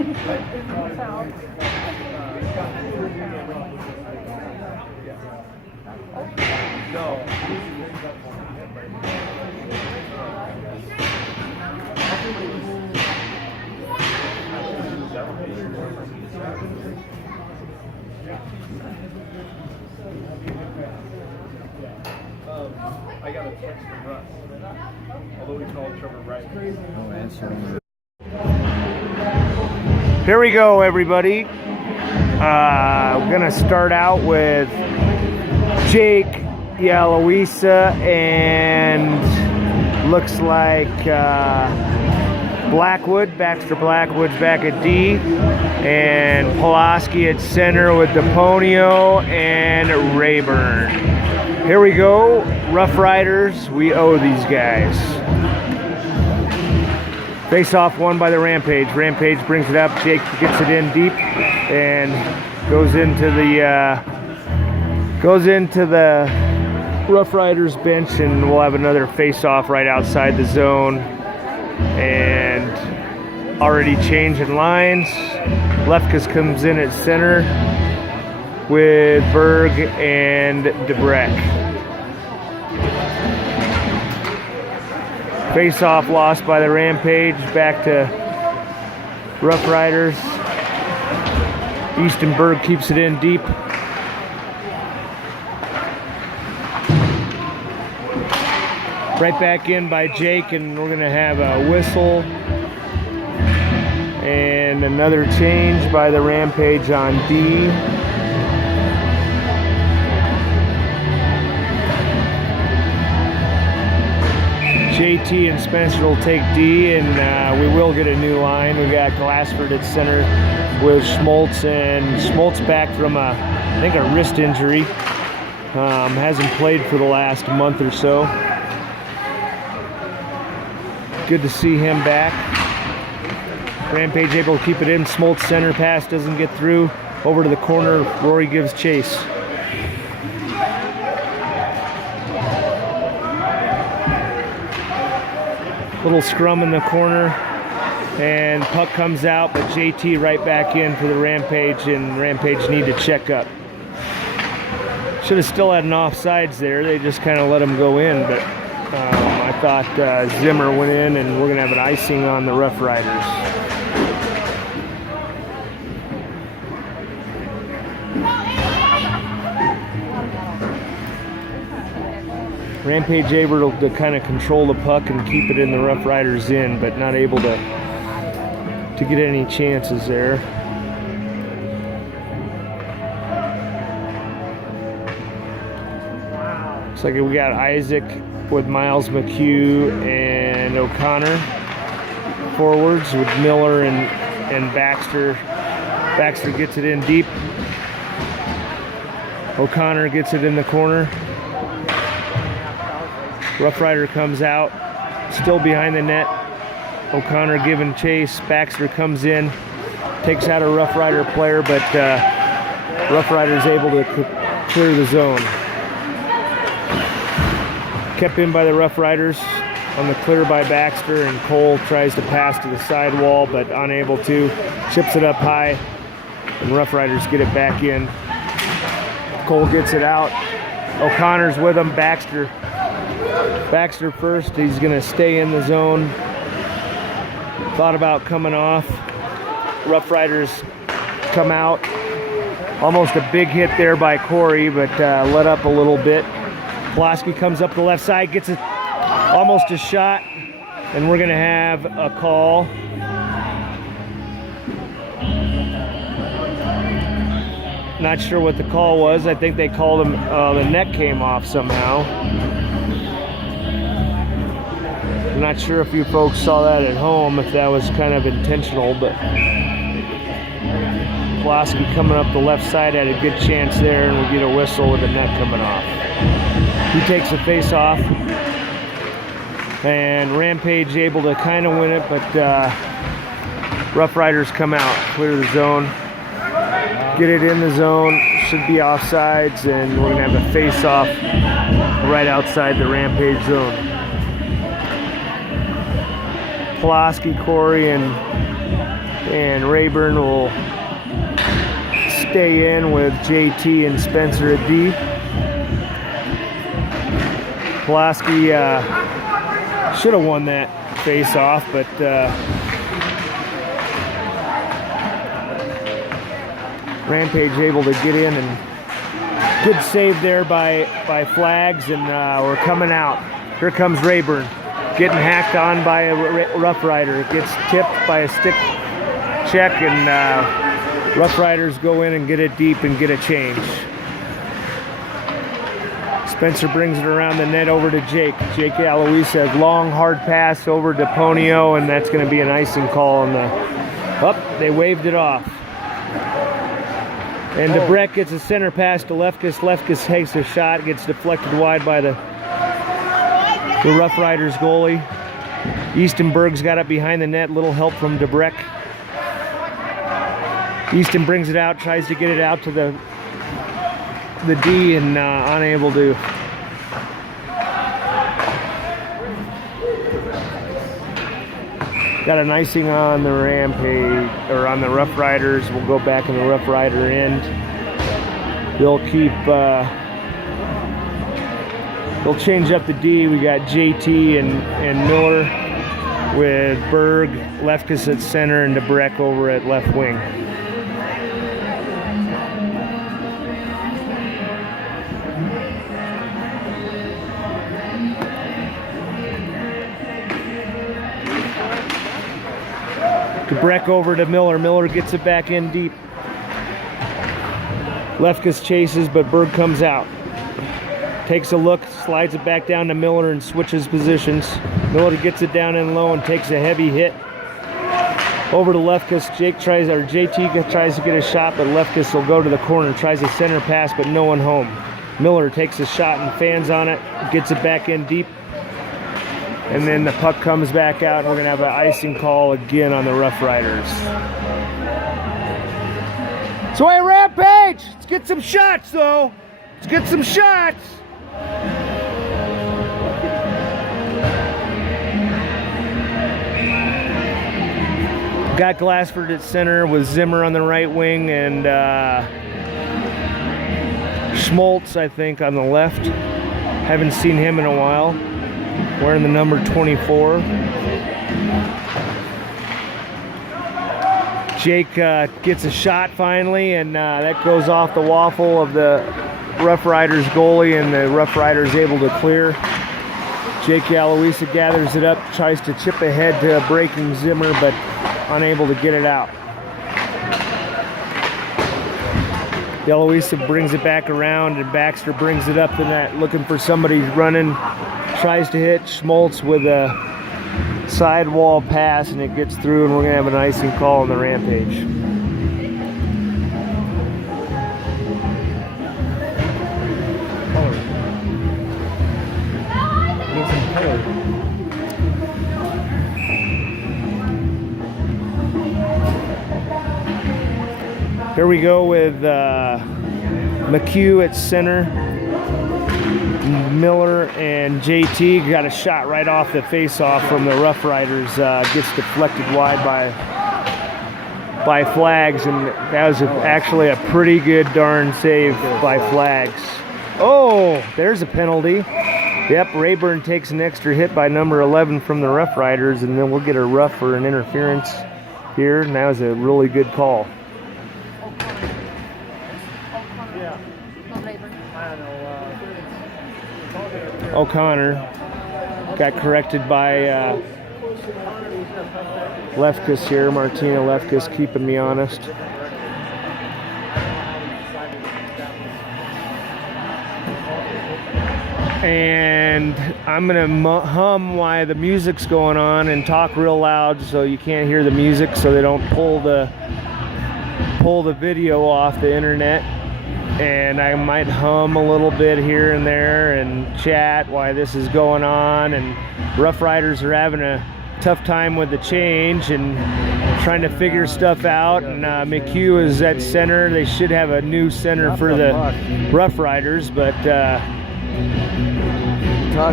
I got a text from Russ, although we called Trevor Wright. No answer. Here we go, everybody. We're gonna start out with Jake Yaloisa, and looks like Baxter Blackwood's back at D, and Pulaski at center with DePonio and Rayburn. Here we go, Rough Riders. We owe these guys. Face off won by the Rampage. Rampage brings it up. Jake gets it in deep and goes into the Rough Riders bench, and we'll have another face off right outside the zone. And already changing lines. Lefkas comes in at center with Berg and DeBreck. Face off lost by the Rampage, back to Rough Riders. Eastonberg keeps it in deep. Right back in by Jake, and we're gonna have a whistle and another change by the Rampage on D. JT and Spencer will take D, and we will get a new line. We got Glassford at center with Schmaltz, and Schmaltz back from I think a wrist injury. Hasn't played for the last month or so. Good to see him back. Rampage able to keep it in. Schmaltz center pass doesn't get through. Over to the corner, Rory gives chase. Little scrum in the corner, and puck comes out, but JT right back in for the Rampage, and Rampage need to check up. Should have still had an offsides there. They just kind of let him go in, but I thought Zimmer went in, and we're going to have an icing on the Rough Riders. Rampage able to kind of control the puck and keep it in the Rough Riders in, but not able to get any chances there. Looks like we got Isaac with Miles McHugh and O'Connor. Forwards with Miller and Baxter. Baxter gets it in deep. O'Connor gets it in the corner. Rough Rider comes out, still behind the net. O'Connor giving chase. Baxter comes in, takes out a Rough Rider player, but Rough Rider is able to clear the zone. Kept in by the Rough Riders on the clear by Baxter, and Cole tries to pass to the sidewall, but unable to. Chips it up high, and Rough Riders get it back in. Cole gets it out. O'Connor's with him. Baxter first. He's going to stay in the zone. Thought about coming off. Rough Riders come out. Almost a big hit there by Corey, but let up a little bit. Pulaski comes up the left side, gets it almost a shot, and we're going to have a call. Not sure what the call was. I think they called him, the neck came off somehow. I'm not sure if you folks saw that at home, if that was kind of intentional, but Pulaski coming up the left side had a good chance there, and we get a whistle with the net coming off. He takes the face off, and Rampage able to kind of win it, but Rough Riders come out, clear the zone, get it in the zone, should be offsides, and we're going to have a face off right outside the Rampage zone. Pulaski, Corey, and And Rayburn will stay in with JT and Spencer at D. Pulaski should have won that face-off, but Rampage able to get in, and good save there by Flags, and we're coming out. Here comes Rayburn, getting hacked on by a Rough Rider. Gets tipped by a stick check, and Rough Riders go in and get it deep and get a change. Spencer brings it around the net over to Jake. Jake Aloisa, long hard pass over to Ponio, and that's going to be an icing call on the... they waved it off. And DeBreck gets a center pass to Lefkus. Lefkus takes a shot, gets deflected wide by the Rough Riders goalie. Eastonberg's got it behind the net, little help from DeBreck. Easton brings it out, tries to get it out to the D, and unable to. Got an icing on the Rampage, or on the Rough Riders. We'll go back in the Rough Rider end. They'll keep, they'll change up the D. We got JT and Miller with Berg, Lefkus at center, and DeBreck over at left wing. DeBreck over to Miller. Miller gets it back in deep. Lefkus chases, but Berg comes out. Takes a look, slides it back down to Miller and switches positions. Miller gets it down in low and takes a heavy hit. Over to Lefkus. JT tries to get a shot, but Lefkus will go to the corner, tries a center pass, but no one home. Miller takes a shot and fans on it, gets it back in deep. And then the puck comes back out, and we're going to have an icing call again on the Rough Riders. So, hey, Rampage! Let's get some shots, though! Let's get some shots! Got Glassford at center with Zimmer on the right wing, and Schmaltz, I think, on the left. Haven't seen him in a while. Wearing the number 24. Jake gets a shot finally, and that goes off the waffle of the Rough Riders goalie, and the Rough Riders able to clear. Jake Aloisa gathers it up, tries to chip ahead to breaking Zimmer, but unable to get it out. Aloisa brings it back around, and Baxter brings it up the net, looking for somebody running. Tries to hit Schmaltz with a sidewall pass, and it gets through, and we're going to have an icing call on the Rampage. Here we go with McHugh at center. Miller and JT got a shot right off the face-off from the Rough Riders. Gets deflected wide by Flags, and that was actually a pretty good darn save by Flags. Oh, there's a penalty. Yep, Rayburn takes an extra hit by number 11 from the Rough Riders, and then we'll get a rough for an interference here, and that was a really good call. O'Connor got corrected by Lefkus here. Martina Lefkus keeping me honest. And I'm gonna hum while the music's going on and talk real loud so you can't hear the music, so they don't pull the video off the internet. And I might hum a little bit here and there and chat while this is going on. And Rough Riders are having a tough time with the change and trying to figure stuff out. And McHugh is at center. They should have a new center for the Rough Riders, but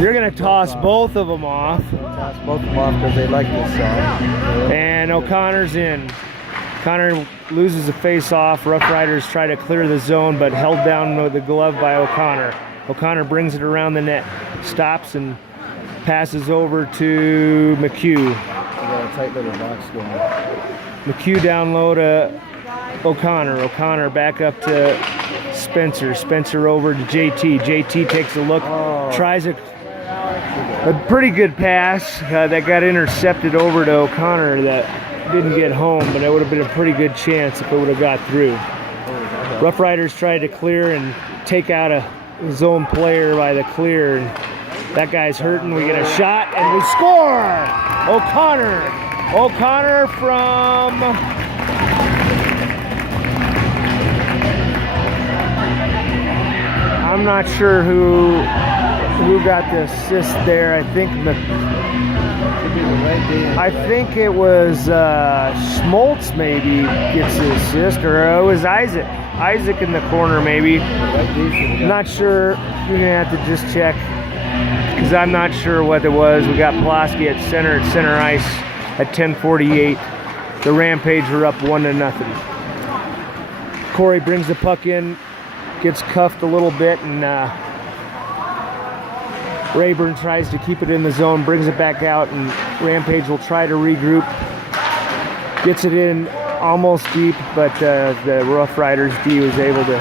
you're going to toss both of them off. Toss both of them off because they like this song. And O'Connor's in. Connor loses the face-off. Rough Riders try to clear the zone, but held down with the glove by O'Connor. O'Connor brings it around the net, stops and passes over to McHugh. We got a tight little box going. McHugh down low to O'Connor. O'Connor back up to Spencer. Spencer over to JT. JT takes a look, tries a pretty good pass that got intercepted over to O'Connor that didn't get home, but it would have been a pretty good chance if it would have got through. Rough Riders tried to clear and take out a zone player by the clear, and that guy's hurting. We get a shot and we score! O'Connor from I'm not sure who got the assist there. I think it was Schmaltz maybe gets the assist, or it was Isaac. Isaac in the corner maybe. Not sure. You're gonna have to just check because I'm not sure what it was. We got Pulaski at center ice at 10:48. The Rampage are up 1-0. Corey brings the puck in, gets cuffed a little bit, and Rayburn tries to keep it in the zone, brings it back out, and Rampage will try to regroup. Gets it in almost deep, but the Rough Riders D was able to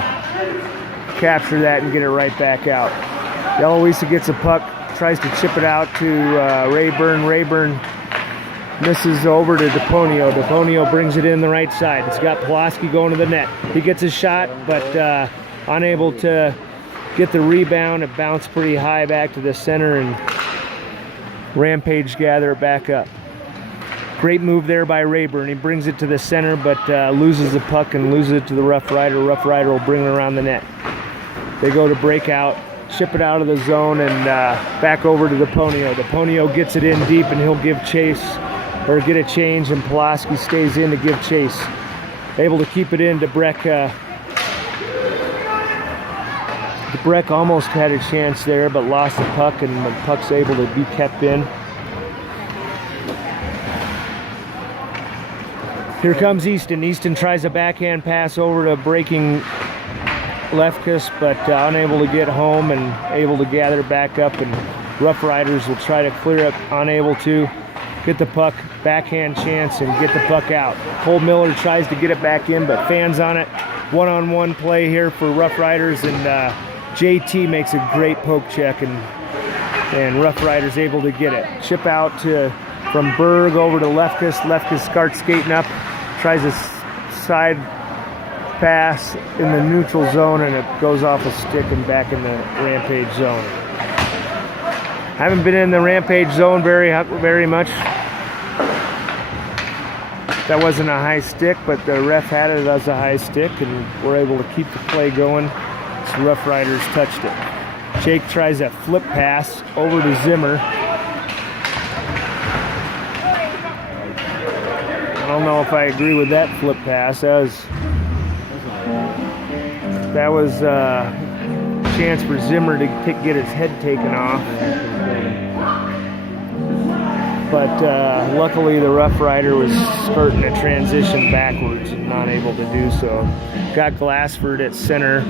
capture that and get it right back out. Eloisa gets a puck, tries to chip it out to Rayburn. Rayburn misses over to DePonio. DePonio brings it in the right side. It's got Pulaski going to the net. He gets a shot, but unable to get the rebound. It bounced pretty high back to the center, and Rampage gather it back up. Great move there by Rayburn. He brings it to the center, but loses the puck and loses it to the Rough Rider. Rough Rider will bring it around the net. They go to break out, chip it out of the zone, and back over to DePonio. DePonio gets it in deep, and he'll give chase, or get a change, and Pulaski stays in to give chase. Able to keep it in to Breck. Breck almost had a chance there, but lost the puck, and the puck's able to be kept in. Here comes Easton. Easton tries a backhand pass over to breaking Lefkus, but unable to get home and able to gather back up, and Rough Riders will try to clear it, unable to get the puck, backhand chance, and get the puck out. Cole Miller tries to get it back in, but fans on it. One-on-one play here for Rough Riders, and JT makes a great poke check, and Rough Riders able to get it. Chip out from Berg over to Lefkus. Lefkus starts skating up, tries a side pass in the neutral zone, and it goes off a stick and back in the Rampage zone. Haven't been in the Rampage zone very much. That wasn't a high stick, but the ref had it as a high stick, and we're able to keep the play going. So Rough Riders touched it. Jake tries a flip pass over to Zimmer. I don't know if I agree with that flip pass. That was a chance for Zimmer to get his head taken off. But luckily the Rough Rider was starting to transition backwards and not able to do so. Got Glassford at center,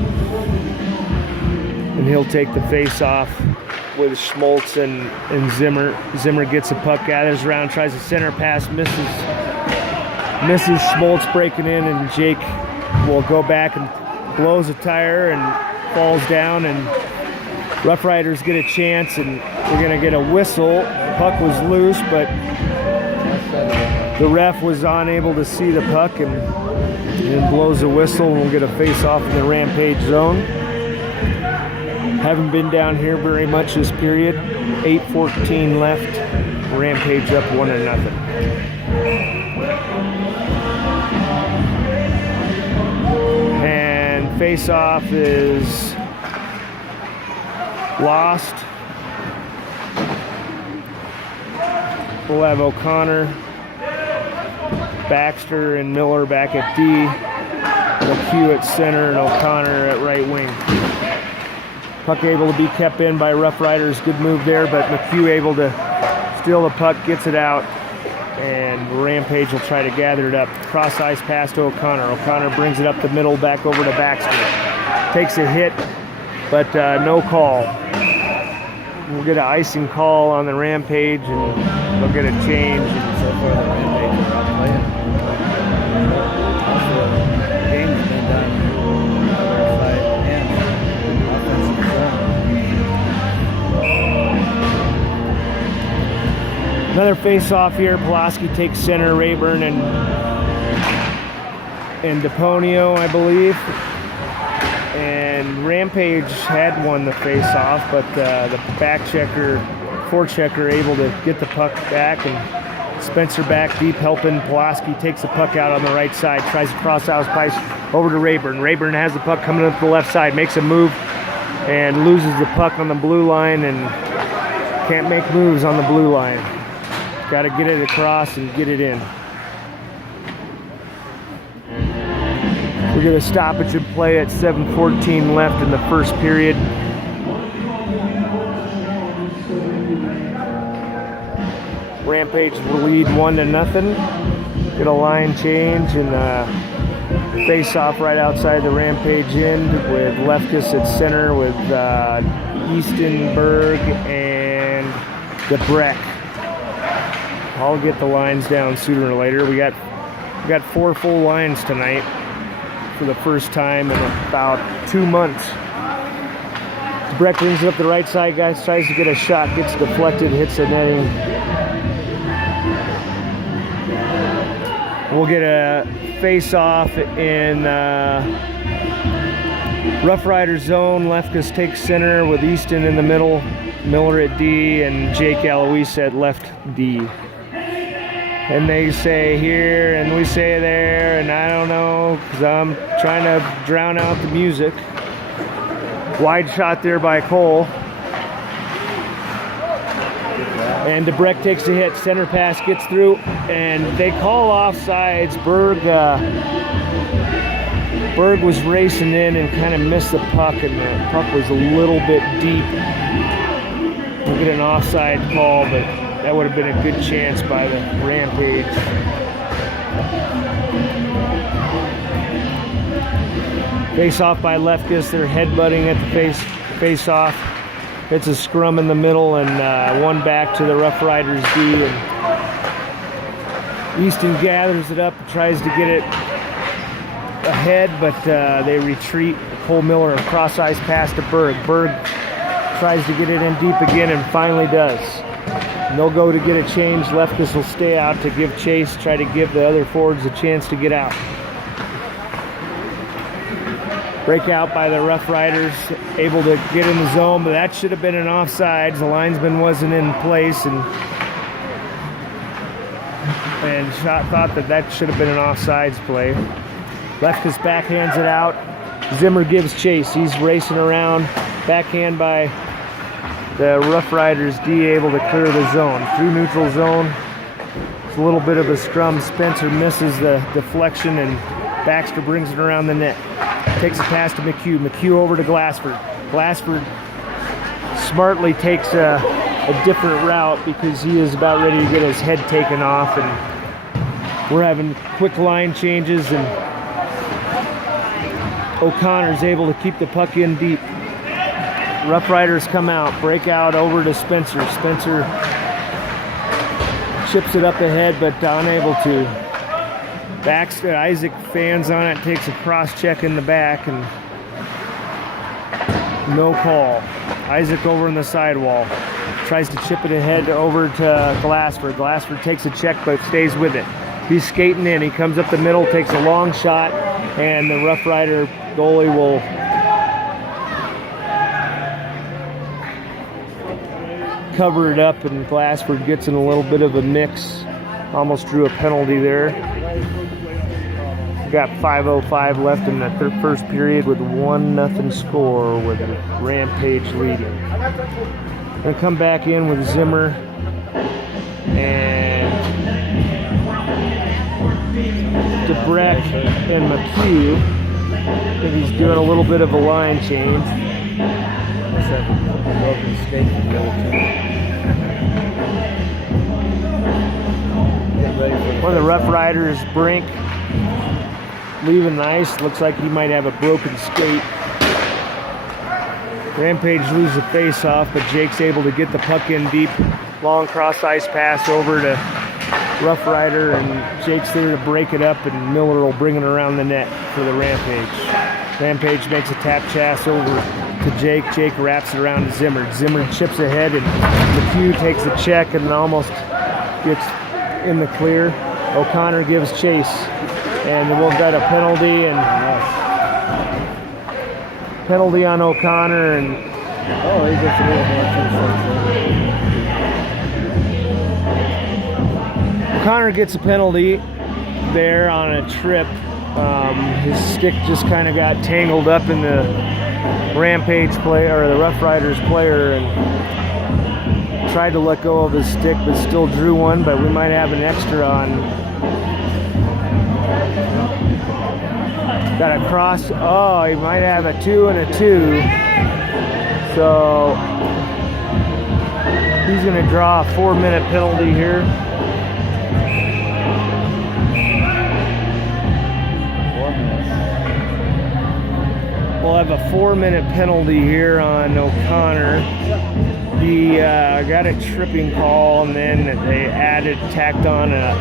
and he'll take the face off with Schmaltz and Zimmer. Zimmer gets a puck, gathers around, tries a center pass, misses Schmaltz breaking in, and Jake will go back and blows a tire and falls down, and Rough Riders get a chance, and we're going to get a whistle. The puck was loose, but the ref was unable to see the puck and blows a whistle, and we'll get a face-off in the Rampage zone. Haven't been down here very much this period. 8:14 left. Rampage up 1-0. And face-off is lost. We'll have O'Connor, Baxter, and Miller back at D. McHugh at center, and O'Connor at right wing. Puck able to be kept in by Rough Riders. Good move there, but McHugh able to steal the puck, gets it out. and Rampage will try to gather it up. Cross ice pass to O'Connor. O'Connor brings it up the middle, back over to Baxter. Takes a hit, but no call. We'll get an icing call on the Rampage, and they'll get a change. So far, the Rampage are out playing. The game has been done on their side and offensive zone. Another face-off here. Pulaski takes center. Rayburn and DePonio, I believe. And Rampage had won the face-off, but the forechecker able to get the puck back, and Spencer back deep helping Pulaski. Takes the puck out on the right side, tries to cross out pass over to Rayburn. Rayburn has the puck coming up the left side, makes a move and loses the puck on the blue line and can't make moves on the blue line. Got to get it across and get it in. We're going to stoppage and play at 7:14 left in the first period. Rampage will lead 1-0. Get a line change and face off right outside the Rampage end with Lefkus at center with Eastonberg and DeBreck. I'll get the lines down sooner or later. We got 4 full lines tonight for the first time in about 2 months. DeBreck brings it up the right side, guys, tries to get a shot, gets deflected, hits the netting. We'll get a face-off in Rough Rider zone. Lefkus takes center with Easton in the middle, Miller at D, and Jake Alois at left D. And they say here, and we say there, and I don't know, because I'm trying to drown out the music. Wide shot there by Cole. And DeBreck takes a hit, center pass gets through, and they call offsides. Berg was racing in and kind of missed the puck, and the puck was a little bit deep. We'll get an offside call, but that would have been a good chance by the Rampage. Face off by Lefkus. They're headbutting at the face off. It's a scrum in the middle and one back to the Rough Riders D. And Easton gathers it up and tries to get it ahead, but they retreat. Cole Miller, a cross ice pass to Berg. Berg tries to get it in deep again and finally does. And they'll go to get a change. Lefkus will stay out to give chase, try to give the other forwards a chance to get out. Breakout by the Rough Riders, able to get in the zone, but that should have been an offsides. The linesman wasn't in place, and thought that should have been an offsides play. Lefkus backhands it out. Zimmer gives chase. He's racing around. Backhand by the Rough Riders D, able to clear the zone. Through neutral zone. It's a little bit of a scrum. Spencer misses the deflection, and Baxter brings it around the net. Takes a pass to McHugh. McHugh over to Glassford. Glassford smartly takes a different route because he is about ready to get his head taken off, and we're having quick line changes, and O'Connor's able to keep the puck in deep. Rough Riders come out, break out over to Spencer. Spencer chips it up ahead, but unable to. Baxter, Isaac fans on it, takes a cross check in the back, and no call. Isaac over in the sidewall. Tries to chip it ahead over to Glassford. Glassford takes a check but stays with it. He's skating in. He comes up the middle, takes a long shot, and the Rough Rider goalie will cover it up, and Glassford gets in a little bit of a mix. Almost drew a penalty there. We got 5:05 left in the first period with 1-0 score with Rampage leading. Gonna come back in with Zimmer and DeBreck and McHugh. I think he's doing a little bit of a line change. ready for One of the Rough Riders, Brink, leaving nice. Looks like he might have a broken skate. Rampage loses the face-off, but Jake's able to get the puck in deep. Long cross-ice pass over to Rough Rider, and Jake's there to break it up, and Miller will bring it around the net for the Rampage. Rampage makes a tap pass over to Jake. Jake wraps it around to Zimmer. Zimmer chips ahead, and McHugh takes the check and almost gets in the clear. O'Connor gives chase, and we'll get a penalty, and penalty on O'Connor, and Oh, he gets a little more. O'Connor gets a penalty there on a trip. His stick just kind of got tangled up in the Rampage player, or the Rough Riders player, and tried to let go of his stick, but still drew one. But we might have an extra on. Got a cross. Oh, he might have a 2 and a 2. So he's going to draw a 4-minute penalty here. We'll have a 4-minute penalty here on O'Connor. He got a tripping call, and then they tacked on a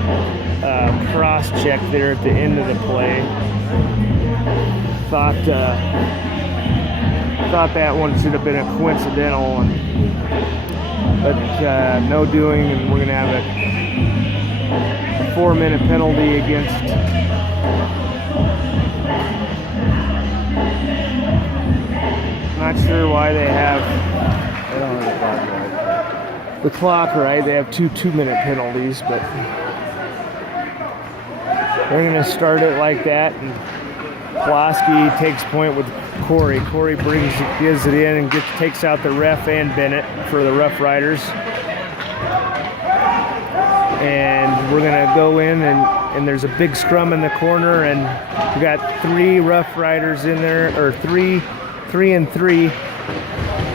cross check there at the end of the play. Thought that one should have been a coincidental, but no doing, and we're going to have a 4-minute penalty against not sure why they have the clock right. They have 2-minute penalties, but they're going to start it like that. And Pulaski takes point with Corey. Corey gives it in and takes out the ref and Bennett for the Rough Riders. And we're going to go in, and there's a big scrum in the corner, and we got 3 Rough Riders in there, or 3 and 3.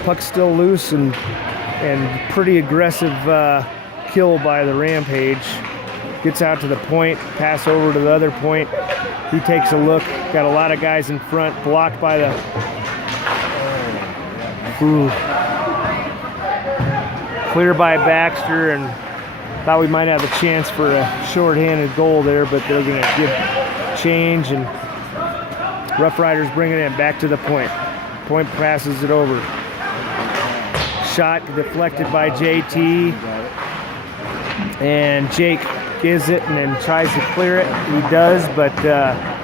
Puck's still loose, and pretty aggressive kill by the Rampage. Gets out to the point, pass over to the other point. He takes a look, got a lot of guys in front, blocked by the... Clear by Baxter, and thought we might have a chance for a short-handed goal there, but they're going to give change, and Rough Riders bring it in, back to the point. Point passes it over. Shot deflected by JT, and Jake gives it and then tries to clear it. He does, but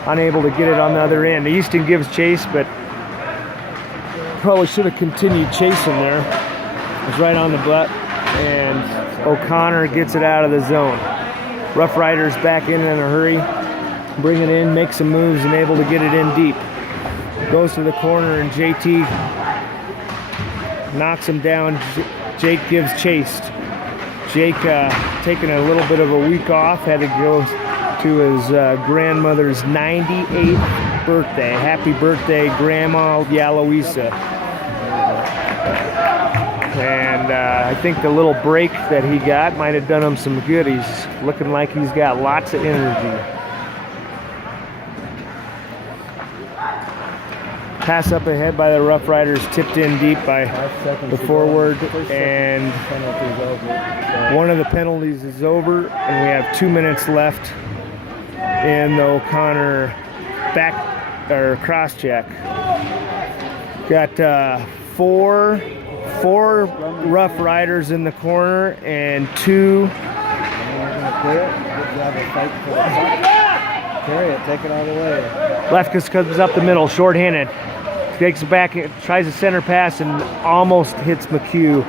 unable to get it on the other end. Easton gives chase, but probably should have continued chasing there. It was right on the butt, and O'Connor gets it out of the zone. Rough Riders back in a hurry, bring it in, make some moves, and able to get it in deep. Goes to the corner, and JT knocks him down. Jake gives chase. Jake taking a little bit of a week off, had to go to his grandmother's 98th birthday. Happy birthday, Grandma Yaloisa. And I think the little break that he got might have done him some good. He's looking like he's got lots of energy. Pass up ahead by the Rough Riders, tipped in deep by the forward, and one of the penalties is over, and we have 2 minutes left in the O'Connor cross check. Got four Rough Riders in the corner and 2. Carry it, take it all the way. Lefkus comes up the middle, short-handed. Takes it back, tries a center pass, and almost hits McHugh.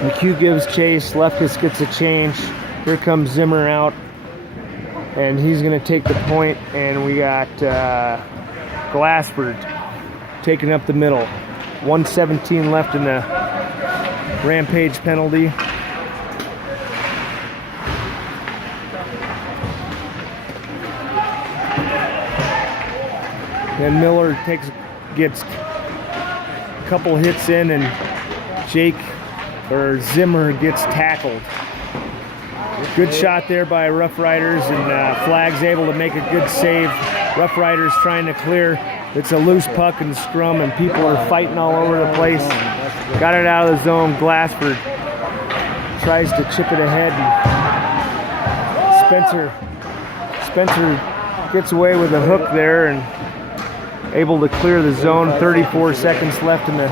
McHugh gives chase. Lefkus gets a change. Here comes Zimmer out, and he's going to take the point, and we got Glassford taking up the middle. 1:17 left in the Rampage penalty. And Miller gets a couple hits in, and Zimmer gets tackled. Good shot there by Rough Riders, and Flag's able to make a good save. Rough Riders trying to clear. It's a loose puck and scrum, and people are fighting all over the place. Got it out of the zone. Glassford tries to chip it ahead, and Spencer gets away with a hook there and able to clear the zone. 34 seconds left in the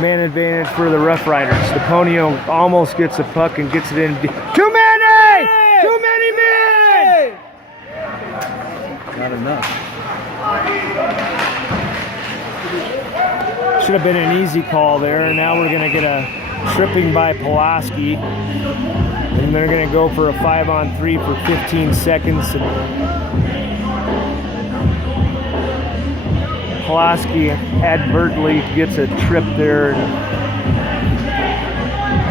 man advantage for the Rough Riders. Deponio almost gets the puck and gets it in. Too many! Too many men! Not enough. Should have been an easy call there. Now we're going to get a tripping by Pulaski. And they're going to go for a 5-on-3 for 15 seconds. And Pulaski advertently gets a trip there.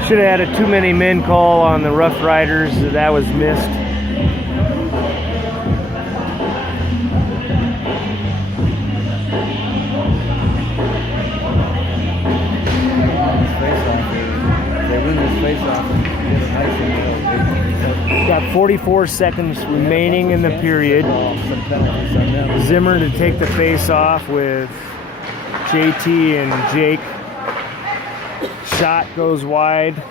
Should have had a too many men call on the Rough Riders. That was missed. They win this face-off and get a nice one. Got 44 seconds remaining in the period. Zimmer to take the face off with JT and Jake. Shot goes wide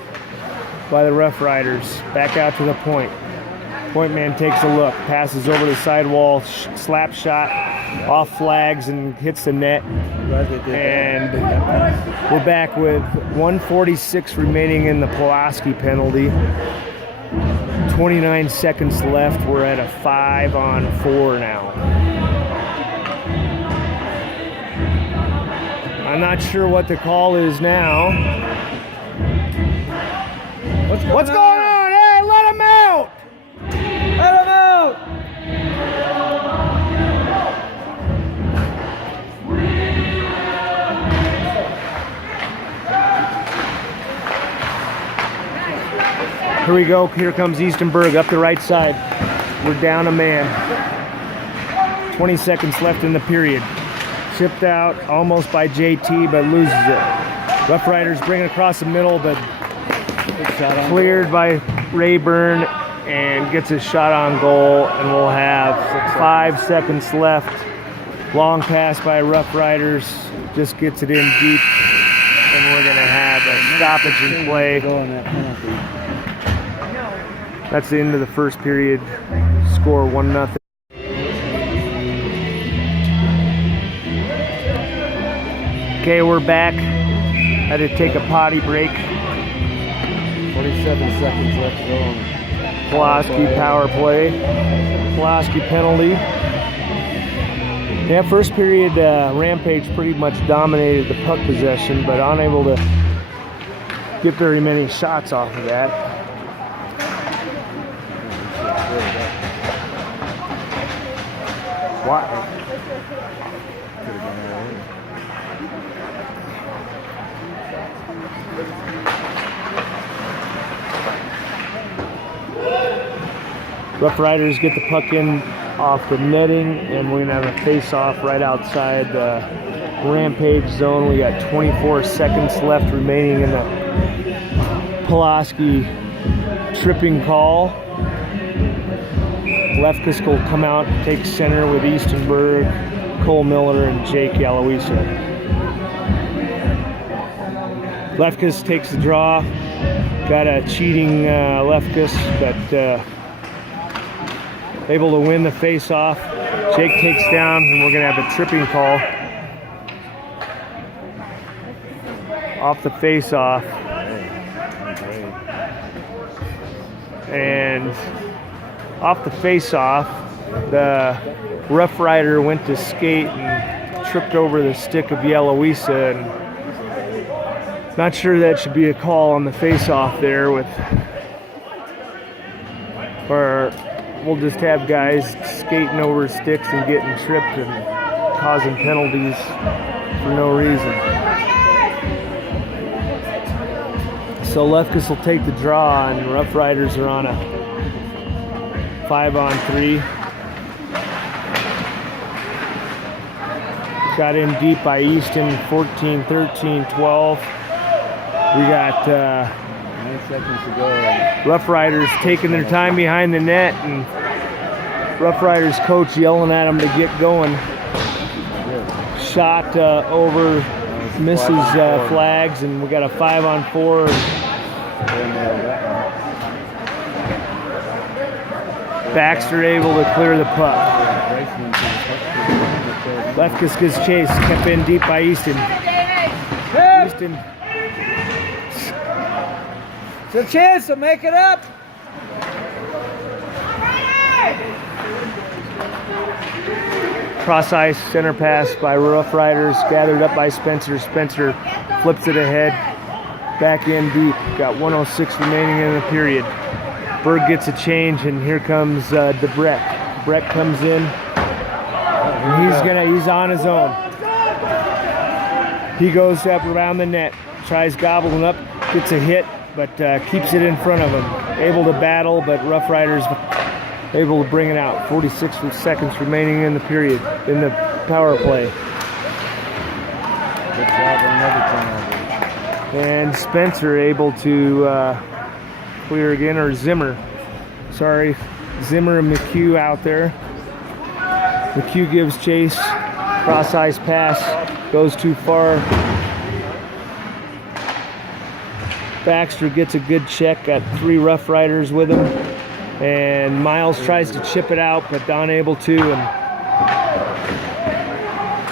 by the Rough Riders. Back out to the point. Point man takes a look, passes over the sidewall, slap shot off Flags and hits the net. And we're back with 1:46 remaining in the Pulaski penalty. 29 seconds left. We're at a 5-on-4 now. I'm not sure what the call is now. What's going on? Hey, let him out! Let him out! Here we go. Here comes Eastonburg up the right side. We're down a man. 20 seconds left in the period. Chipped out almost by JT, but loses it. Rough Riders bring it across the middle, but cleared by Rayburn and gets a shot on goal, and we'll have 5 seconds left. Long pass by Rough Riders, just gets it in deep, and we're going to have a stoppage in play. That's the end of the first period. Score 1-0. Okay, we're back. Had to take a potty break. 47 seconds left to go. Pulaski power play. Pulaski penalty. Yeah, first period, Rampage pretty much dominated the puck possession, but unable to get very many shots off of that. What? Rough Riders get the puck in off the netting, and we're going to have a face-off right outside the Rampage zone. We got 24 seconds left remaining in the Pulaski tripping call. Lefkus will come out, take center with Eastonburg, Cole Miller, and Jake Yaloisa. Lefkus takes the draw. Got a cheating Lefkus, but able to win the face-off. Jake takes down, and we're going to have a tripping call off the face-off. And off the face-off, the Rough Rider went to skate and tripped over the stick of Yaloisa, and not sure that should be a call on the face-off there, or we'll just have guys skating over sticks and getting tripped and causing penalties for no reason. So Lefkus will take the draw, and Rough Riders are on a 5-on-3. Got in deep by Easton, 14, 13, 12. We got seconds to go. And Rough Riders taking their time behind the net, and Rough Riders coach yelling at them to get going. Shot over, misses flags, and we got a 5-on-4. Baxter able to clear the puck. Lefkus gets chased, kept in deep by Easton. Easton. It's a chance to make it up. Cross ice, center pass by Rough Riders, gathered up by Spencer. Spencer flips it ahead, back in deep. Got 1:06 remaining in the period. Berg gets a change, and here comes DeBreck. Breck comes in, and he's on his own. He goes up around the net, tries gobbling up, gets a hit, but keeps it in front of him. Able to battle, but Rough Riders able to bring it out. 46 seconds remaining in the period, in the power play. Good job on another turnover. And Spencer able to clear again, or Zimmer. Sorry, Zimmer and McHugh out there. McHugh gives chase. Cross ice pass goes too far. Baxter gets a good check. Got 3 Rough Riders with him. And Miles tries to chip it out, but unable to. And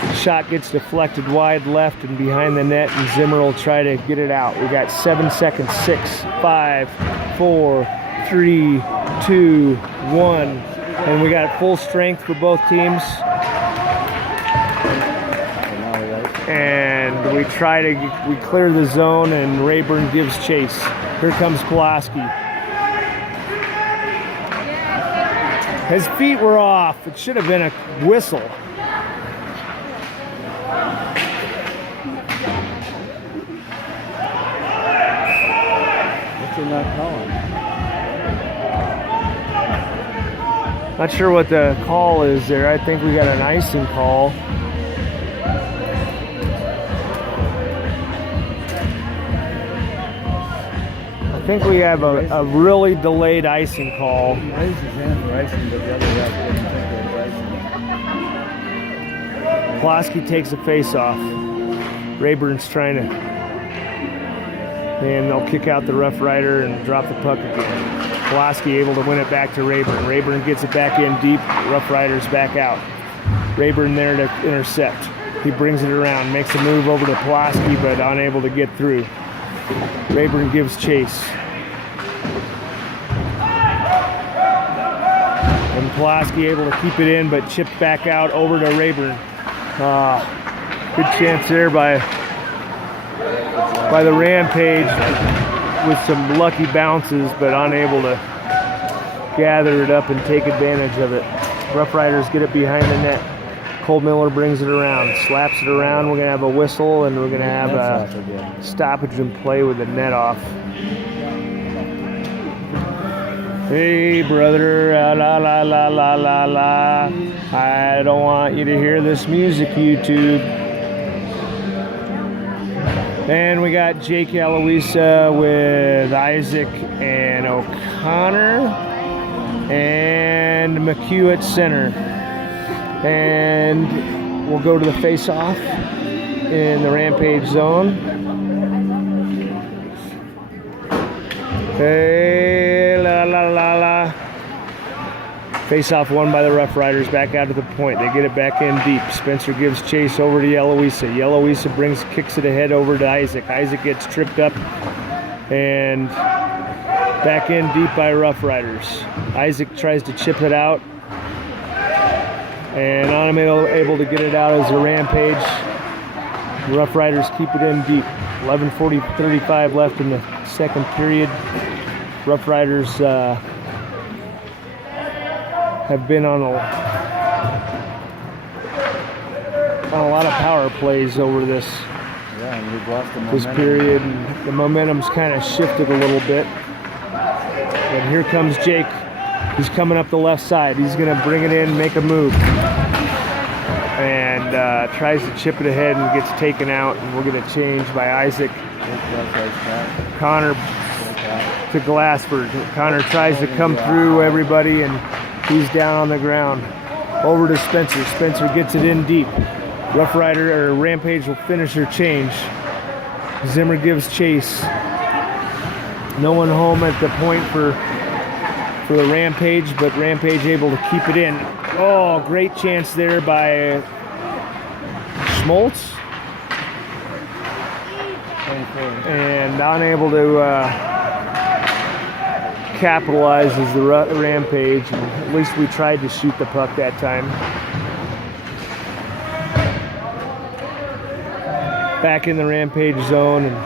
the shot gets deflected wide left and behind the net, and Zimmer will try to get it out. We got 7 seconds. 6, 5, 4, 3, 2, 1. And we got full strength for both teams. And we clear the zone, and Rayburn gives chase. Here comes Pulaski. His feet were off. It should have been a whistle. What's he not calling? Not sure what the call is there. I think we got an icing call. I think we have a really delayed icing call. He raised his hand for icing, but the other guy didn't think it was icing. Pulaski takes a face off. Rayburn's trying to, and they'll kick out the Rough Rider and drop the puck again. Pulaski able to win it back to Rayburn. Rayburn gets it back in deep. Rough Riders back out. Rayburn there to intercept. He brings it around, makes a move over to Pulaski, but unable to get through. Rayburn gives chase. And Pulaski able to keep it in, but chipped back out over to Rayburn. Good chance there by the Rampage with some lucky bounces, but unable to gather it up and take advantage of it. Rough Riders get it behind the net. Cole Miller brings it around, slaps it around. We're going to have a whistle, and we're going to have a stoppage and play with the net off. Hey, brother, la la la la la la. I don't want you to hear this music, YouTube. And we got Jake Eloisa with Isaac and O'Connor and McHugh at center. And we'll go to the face-off in the Rampage zone. Hey, la la la la. Face-off won by the Rough Riders, back out to the point. They get it back in deep. Spencer gives chase over to Eloisa. Eloisa kicks it ahead over to Isaac. Isaac gets tripped up and back in deep by Rough Riders. Isaac tries to chip it out, and unable to get it out as a Rampage. The Rough Riders keep it in deep. 11:35 left in the second period. Rough Riders have been on a lot of power plays over this and we've lost the momentum. period, and the momentum's kind of shifted a little bit. And here comes Jake. He's coming up the left side. He's going to bring it in, make a move, and tries to chip it ahead and gets taken out. And we're going to change by Isaac. Connor to Glassford. Connor tries to come through everybody, and he's down on the ground. Over to Spencer. Spencer gets it in deep. Rough Rider or Rampage will finish their change. Zimmer gives chase. No one home at the point for the Rampage, but Rampage able to keep it in. Oh, great chance there by Schmaltz. And unable to capitalize as the Rampage. And at least we tried to shoot the puck that time. Back in the Rampage zone, and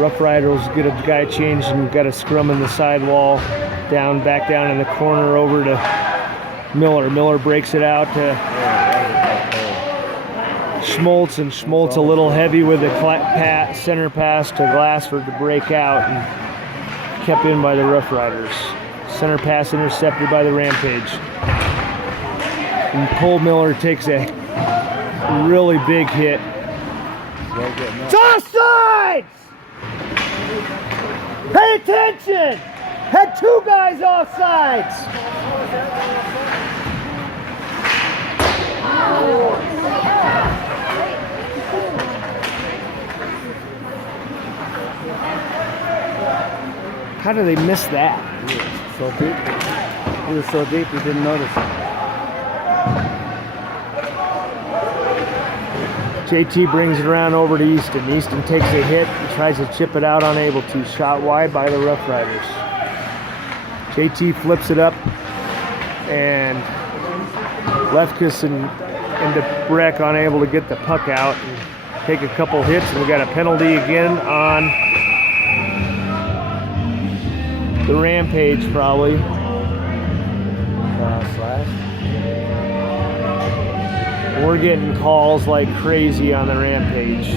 Rough Riders get a guy changed and got a scrum in the sidewall. Back down in the corner over to Miller. Miller breaks it out to Schmaltz, and Schmaltz a little heavy with the center pass to Glassford to break out, and kept in by the Rough Riders. Center pass intercepted by the Rampage. And Cole Miller takes a really big hit. It's offsides! Pay attention! Had two guys offsides! How did they miss that? So deep. It was so deep we didn't notice it. JT brings it around over to Easton. Easton takes a hit and tries to chip it out, unable to. Shot wide by the Rough Riders. JT flips it up, and Lefkus and Breck unable to get the puck out and take a couple hits, and we got a penalty again on the Rampage, probably. Slash. We're getting calls like crazy on the Rampage.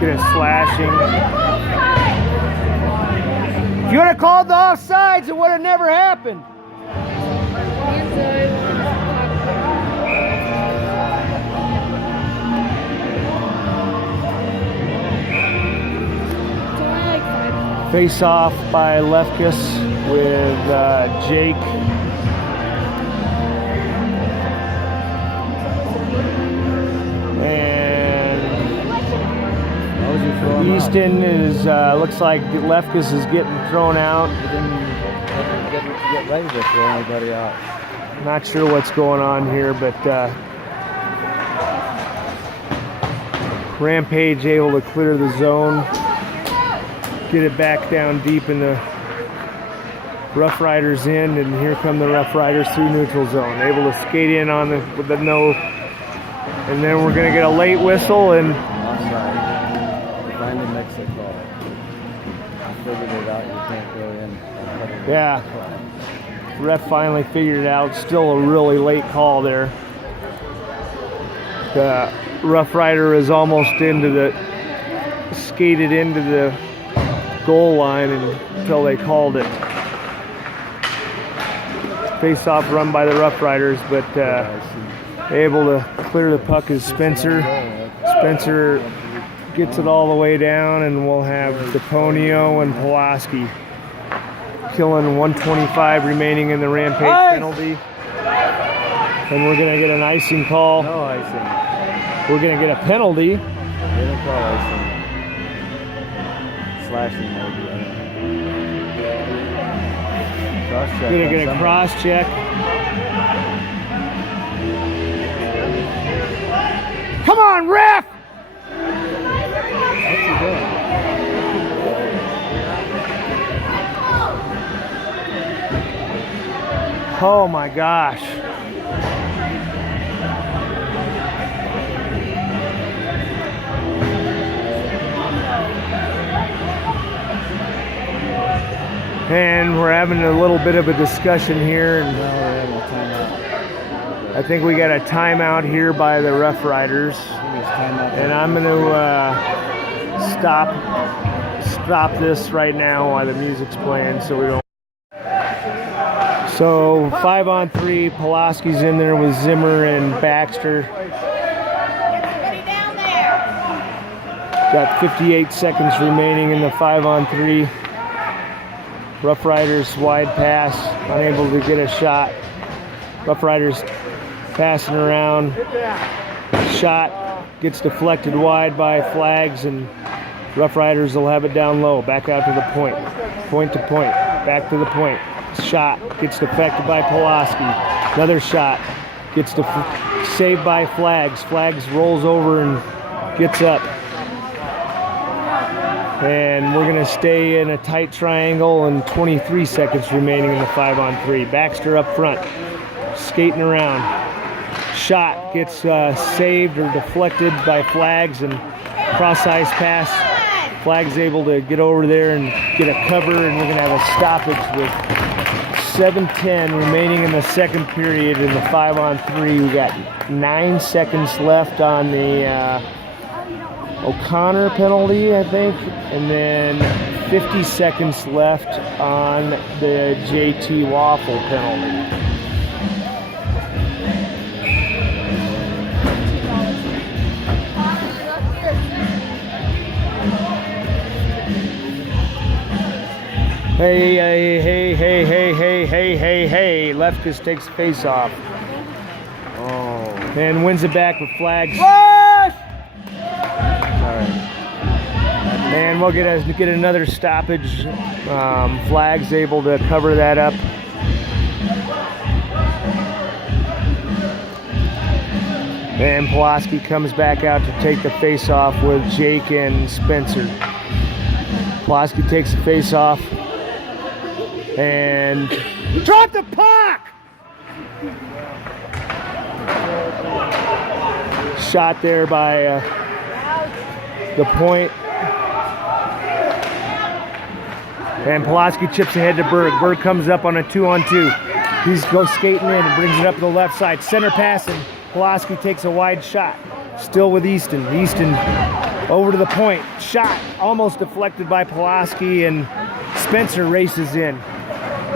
Get a slashing. If you would have called the offsides, it would have never happened. Face off by Lefkus with Jake. And Easton is, looks like Lefkus is getting thrown out. He didn't get ready to throw anybody out. Not sure what's going on here, but Rampage able to clear the zone. Get it back down deep in the Rough Riders end, and here come the Rough Riders through neutral zone. Able to skate in on with the no, and then we're gonna get a late whistle, and Offside. Finally makes a call. I figured it out. You can't go in. yeah, ref finally figured it out. Still a really late call there. The Rough Rider is almost skated into the goal line until they called it. Face-off run by the Rough Riders, but able to clear the puck is Spencer. Spencer gets it all the way down, and we'll have DePonio and Pulaski killing 125 remaining in the Rampage penalty. And we're going to get an icing call. No icing. We're going to get a penalty. They didn't call icing. Slashing maybe. Cross-check. Gonna get a cross-check. Come on, ref! What's he doing? Oh my gosh. And we're having a little bit of a discussion here, and I think we got a timeout here by the Rough Riders, and I'm going to stop this right now while the music's playing, so we don't. So 5-on-3, Pulaski's in there with Zimmer and Baxter. Everybody down there. Got 58 seconds remaining in the 5-on-3. Rough Riders wide pass, unable to get a shot. Rough Riders passing around. Shot gets deflected wide by Flags, and Rough Riders will have it down low. Back out to the point. Point to point. Back to the point. Shot gets deflected by Pulaski. Another shot gets saved by Flags. Flags rolls over and gets up. And we're going to stay in a tight triangle, and 23 seconds remaining in the 5-on-3. Baxter up front, skating around. Shot gets saved or deflected by Flags, and cross-ice pass. Flags able to get over there and get a cover, and we're going to have a stoppage with 7:10 remaining in the second period in the 5-on-3. We got 9 seconds left on the O'Connor penalty, I think, and then 50 seconds left on the JT Waffle penalty. Hey, Lefkus takes the face off. Oh. And wins it back with Flags. And we'll get another stoppage. Flags able to cover that up. And Pulaski comes back out to take the face off with Jake and Spencer. Pulaski takes the face off and drop the puck! Shot there by the point. And Pulaski chips ahead to Berg. Berg comes up on a 2-on-2. He goes skating in and brings it up to the left side. Center pass, and Pulaski takes a wide shot. Still with Easton. Easton over to the point. Shot almost deflected by Pulaski, and Spencer races in.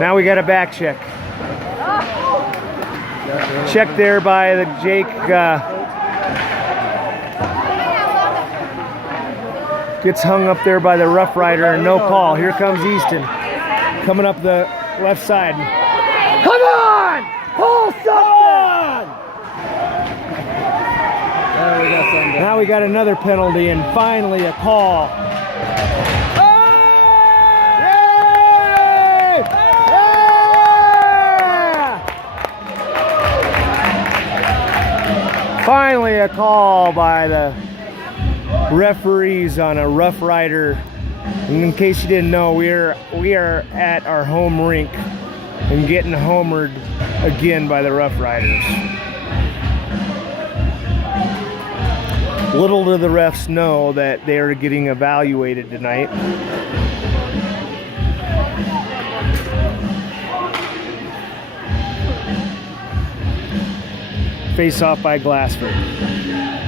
Now we got a back check. Check there by the Jake. Gets hung up there by the Rough Rider, and no call. Here comes Easton coming up the left side. Come on! Pull something! Now we got another penalty, and finally a call. Finally a call by the referees on a Rough Rider. And in case you didn't know, we are at our home rink and getting homered again by the Rough Riders. Little do the refs know that they are getting evaluated tonight. Face off by Glassford.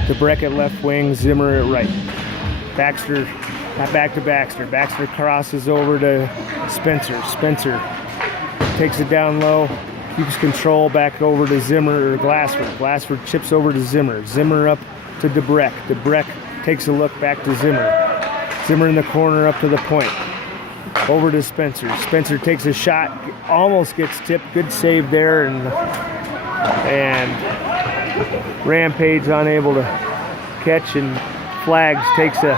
DeBreck at left wing, Zimmer at right. Baxter, back to Baxter. Baxter crosses over to Spencer. Spencer takes it down low, keeps control back over to Zimmer or Glassford. Glassford chips over to Zimmer. Zimmer up to DeBreck. DeBreck takes a look back to Zimmer. Zimmer in the corner up to the point. Over to Spencer. Spencer takes a shot, almost gets tipped. Good save there, and Rampage unable to catch, and Flags takes a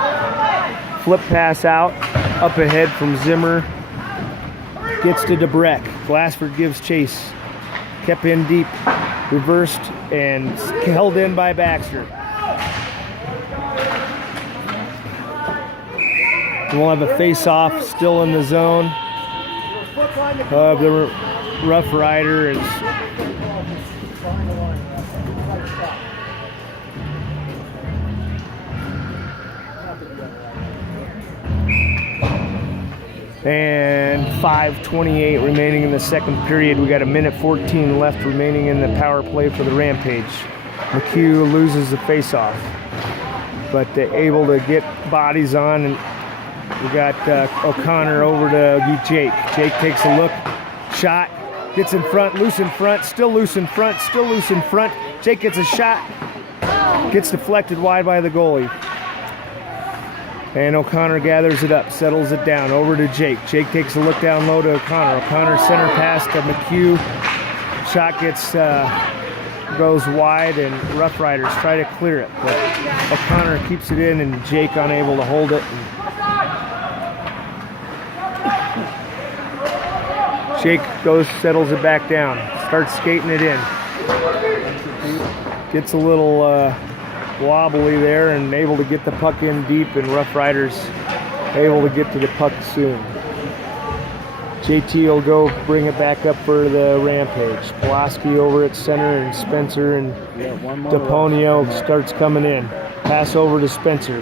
flip pass out, up ahead from Zimmer. Gets to DeBreck. Glassford gives chase. Kept in deep. Reversed and held in by Baxter. We'll have a face-off still in the zone. The Rough Rider is and 5:28 remaining in the second period. We got a minute 14 left remaining in the power play for the Rampage. McHugh loses the face-off, but they're able to get bodies on, and we got O'Connor over to Jake. Jake takes a look, shot, Gets in front, loose in front, still loose in front, still loose in front. Jake gets a shot, gets deflected wide by the goalie. And O'Connor gathers it up, settles it down, over to Jake. Jake takes a look down low to O'Connor. O'Connor center pass to McHugh. Shot gets goes wide, and Rough Riders try to clear it, but O'Connor keeps it in, and Jake unable to hold it. Jake goes, settles it back down, starts skating it in. Gets a little wobbly there and able to get the puck in deep, and Rough Riders able to get to the puck soon. JT will go bring it back up for the Rampage. Pulaski over at center, and Spencer and DePonio starts coming in. Pass over to Spencer.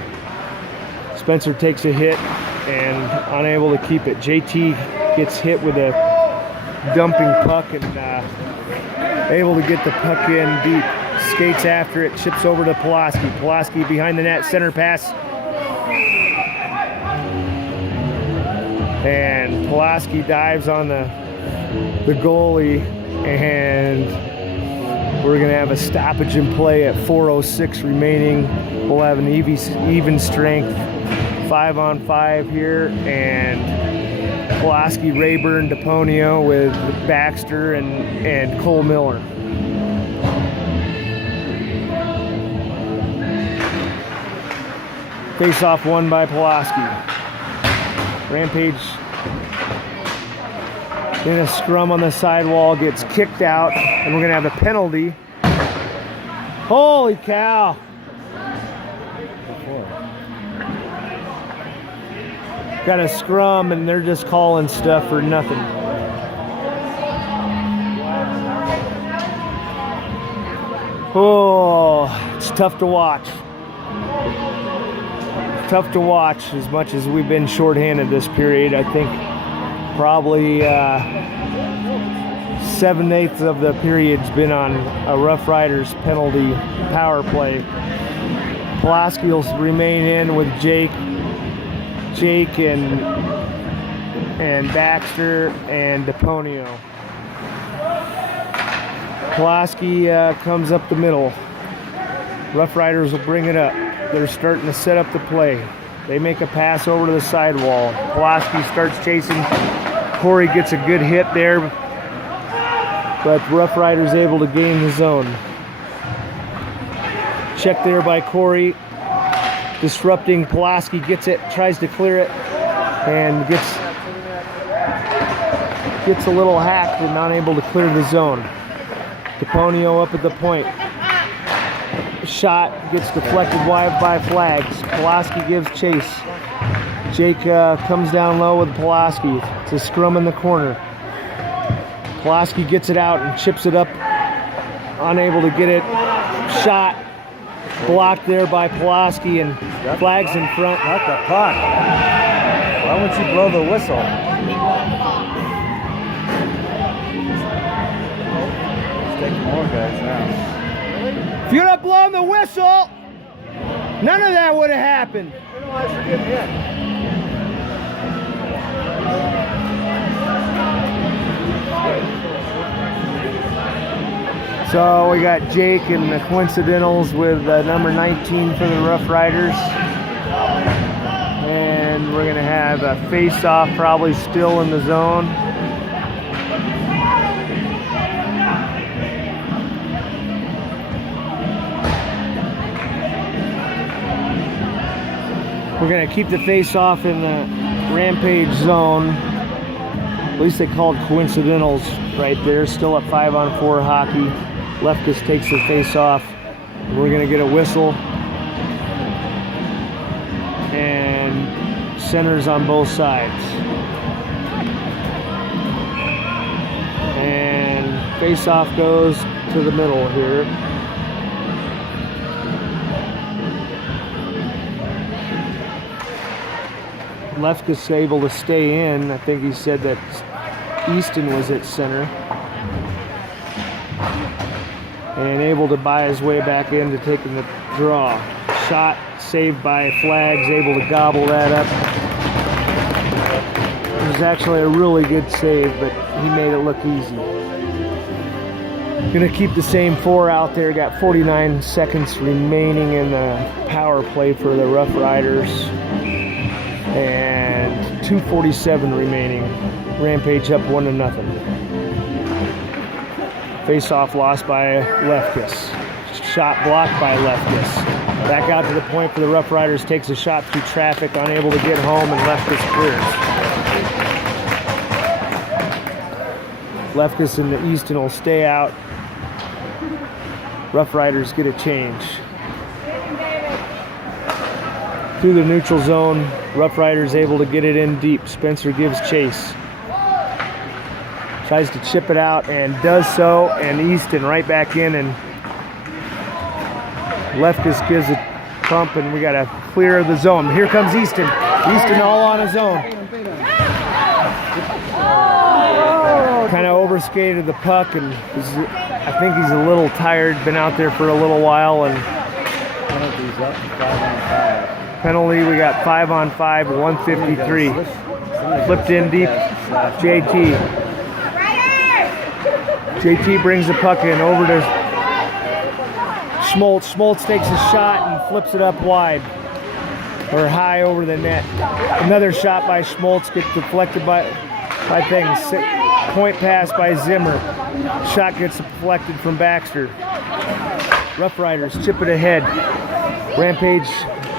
Spencer takes a hit and unable to keep it. JT gets hit with a dumping puck and able to get the puck in deep. Skates after it, chips over to Pulaski. Pulaski behind the net, center pass. And Pulaski dives on the goalie, and we're going to have a stoppage in play at 4:06 remaining. We'll have an even strength 5-on-5 here, and Pulaski, Rayburn, DePonio with Baxter and Cole Miller. Face off won by Pulaski. Rampage in a scrum on the sidewall, gets kicked out, and we're gonna have a penalty. Holy cow! Got a scrum, and they're just calling stuff for nothing. Oh, it's tough to watch. Tough to watch as much as we've been shorthanded this period. I think probably 7/8 of the period's been on a Rough Riders penalty power play. Pulaski will remain in with Jake and Baxter and DePonio. Pulaski comes up the middle. Rough Riders will bring it up. They're starting to set up the play. They make a pass over to the sidewall. Pulaski starts chasing. Corey gets a good hit there, but Rough Riders able to gain the zone. Check there by Corey. Disrupting. Pulaski gets it, tries to clear it, and gets a little hacked and not able to clear the zone. DePonio up at the point. Shot gets deflected wide by flags. Pulaski gives chase. Jake comes down low with Pulaski. It's a scrum in the corner. Pulaski gets it out and chips it up. Unable to get it. Shot. Blocked there by Pulaski, and flags in front. Not the puck. Why won't you blow the whistle? Let's take more guys now. If you'd have blown the whistle, none of that would have happened. So we got Jake and the Coincidentals with number 19 for the Rough Riders. And we're going to have a face-off probably still in the zone. We're going to keep the face-off in the Rampage zone. At least they call it Coincidentals right there. Still at 5-on-4 hockey. Lefkus takes the face-off. We're going to get a whistle. And centers on both sides. And face-off goes to the middle here. Lefkus able to stay in. I think he said that Easton was at center. And able to buy his way back into taking the draw. Shot saved by Flags, able to gobble that up. It was actually a really good save, but he made it look easy. Gonna keep the same 4 out there. Got 49 seconds remaining in the power play for the Rough Riders. And 2:47 remaining. Rampage up 1-0. Face-off lost by Lefkus. Shot blocked by Lefkus. Back out to the point for the Rough Riders. Takes a shot through traffic, unable to get home, and Lefkus clears. Lefkus and the Easton will stay out. Rough Riders get a change. Through the neutral zone, Rough Riders able to get it in deep. Spencer gives chase. Tries to chip it out and does so, and Easton right back in, and Lefkus gives a pump, and we got to clear the zone. Here comes Easton. Easton all on his own. Kind of overskated the puck, and I think he's a little tired. Been out there for a little while, and Penalties up to 5-on-5. penalty. We got 5-on-5, 1:53. Flipped in deep. JT. JT brings the puck in over to Schmaltz. Schmaltz takes a shot and flips it up wide or high over the net. Another shot by Schmaltz gets deflected by things. Point pass by Zimmer. Shot gets deflected from Baxter. Rough Riders chip it ahead. Rampage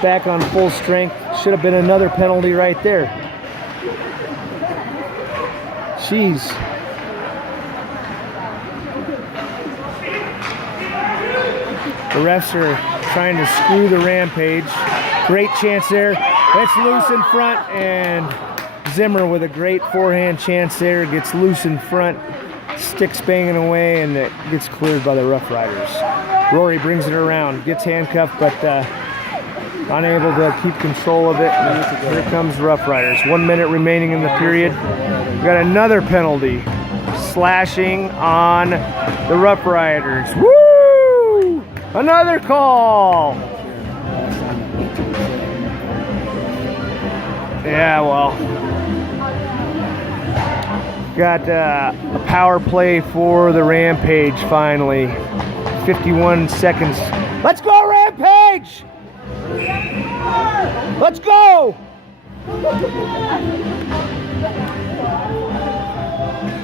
back on full strength. Should have been another penalty right there. Jeez. The refs are trying to screw the Rampage. Great chance there. That's loose in front, and Zimmer with a great forehand chance there. Gets loose in front, sticks banging away, and it gets cleared by the Rough Riders. Rory brings it around, gets handcuffed, but unable to keep control of it. And here comes Rough Riders. 1 minute remaining in the period. We got another penalty. Slashing on the Rough Riders. Woo! Another call! Yeah, well. Got a power play for the Rampage finally. 51 seconds. Let's go, Rampage! Let's go!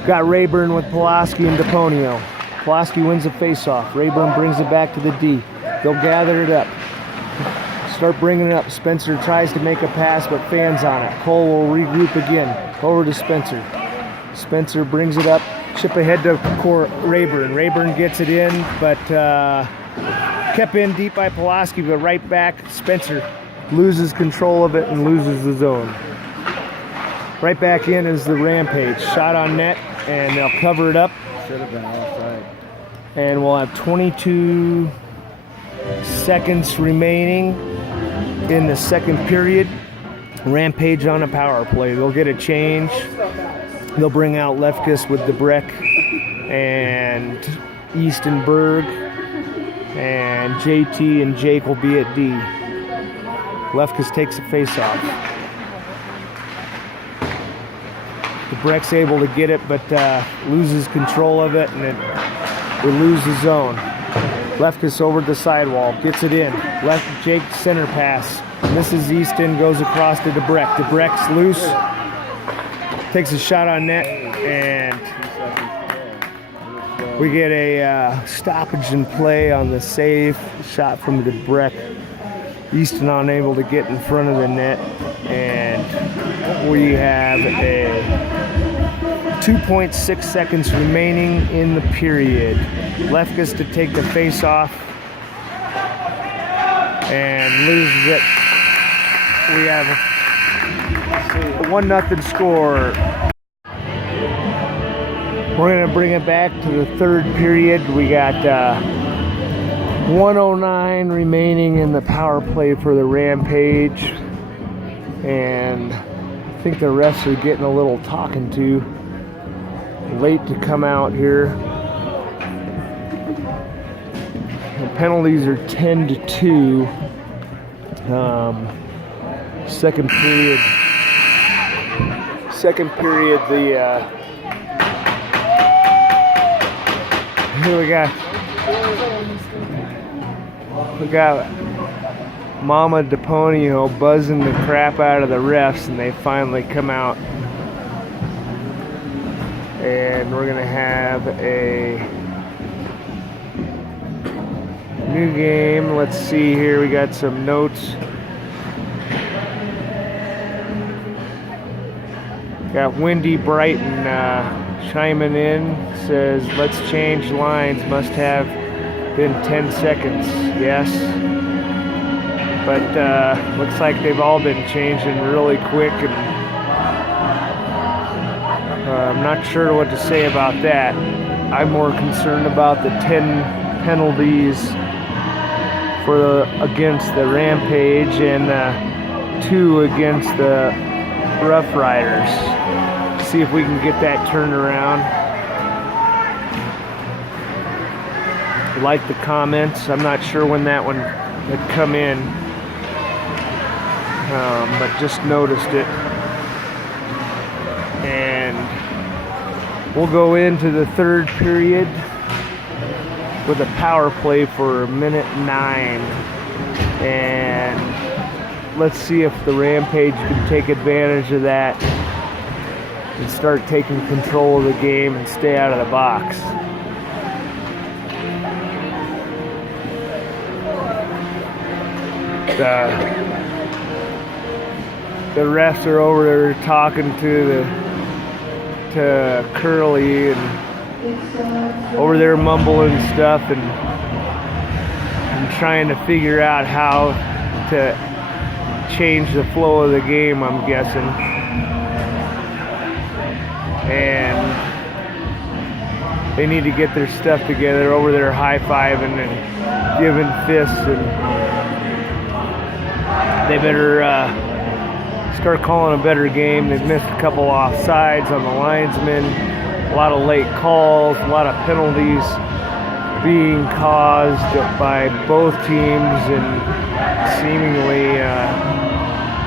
Got Rayburn with Pulaski and DePonio. Pulaski wins the face-off. Rayburn brings it back to the D. They'll gather it up. Start bringing it up. Spencer tries to make a pass, but fans on it. Cole will regroup again. Over to Spencer. Spencer brings it up. Chip ahead to Rayburn. Rayburn gets it in, but kept in deep by Pulaski, but right back. Spencer loses control of it and loses the zone. Right back in is the Rampage. Shot on net, and they'll cover it up. Should have been offside. And we'll have 22 seconds remaining in the second period. Rampage on a power play. They'll get a change. They'll bring out Lefkus with Debreck and Eastonberg, and JT and Jake will be at D. Lefkus takes a face-off. Debreck's able to get it, but loses control of it, and we lose the zone. Lefkus over the sidewall, gets it in. Jake center pass. Misses Easton, goes across to Debreck. Debreck's loose. Takes a shot on net, and we get a stoppage in play on the save. Shot from Debreck. Easton unable to get in front of the net, and we have a 2.6 seconds remaining in the period. Lefkus to take the face-off and loses it. We have a 1-0 score. We're going to bring it back to the third period. We got 1:09 remaining in the power play for the Rampage. And I think the refs are getting a little talking to. Late to come out here. The penalties are 10-2. Second period, the Here we got Mama DePonio buzzing the crap out of the refs, and they finally come out. And we're gonna have a new game. Let's see here. We got some notes. Got Wendy Brighton chiming in. Says, let's change lines. Must have been 10 seconds. Yes. But looks like they've all been changing really quick. And I'm not sure what to say about that. I'm more concerned about the 10 penalties against the Rampage and 2 against the Rough Riders. See if we can get that turned around. Like the comments. I'm not sure when that one had come in, but just noticed it. And we'll go into the third period with a power play for minute 9. And let's see if the Rampage can take advantage of that and start taking control of the game and stay out of the box. The refs are over there talking to Curly and over there mumbling stuff and trying to figure out how to change the flow of the game, I'm guessing. And they need to get their stuff together. Over there high-fiving and giving fists, and they better start calling a better game. They've missed a couple offsides on the linesmen, a lot of late calls, a lot of penalties being caused by both teams, and seemingly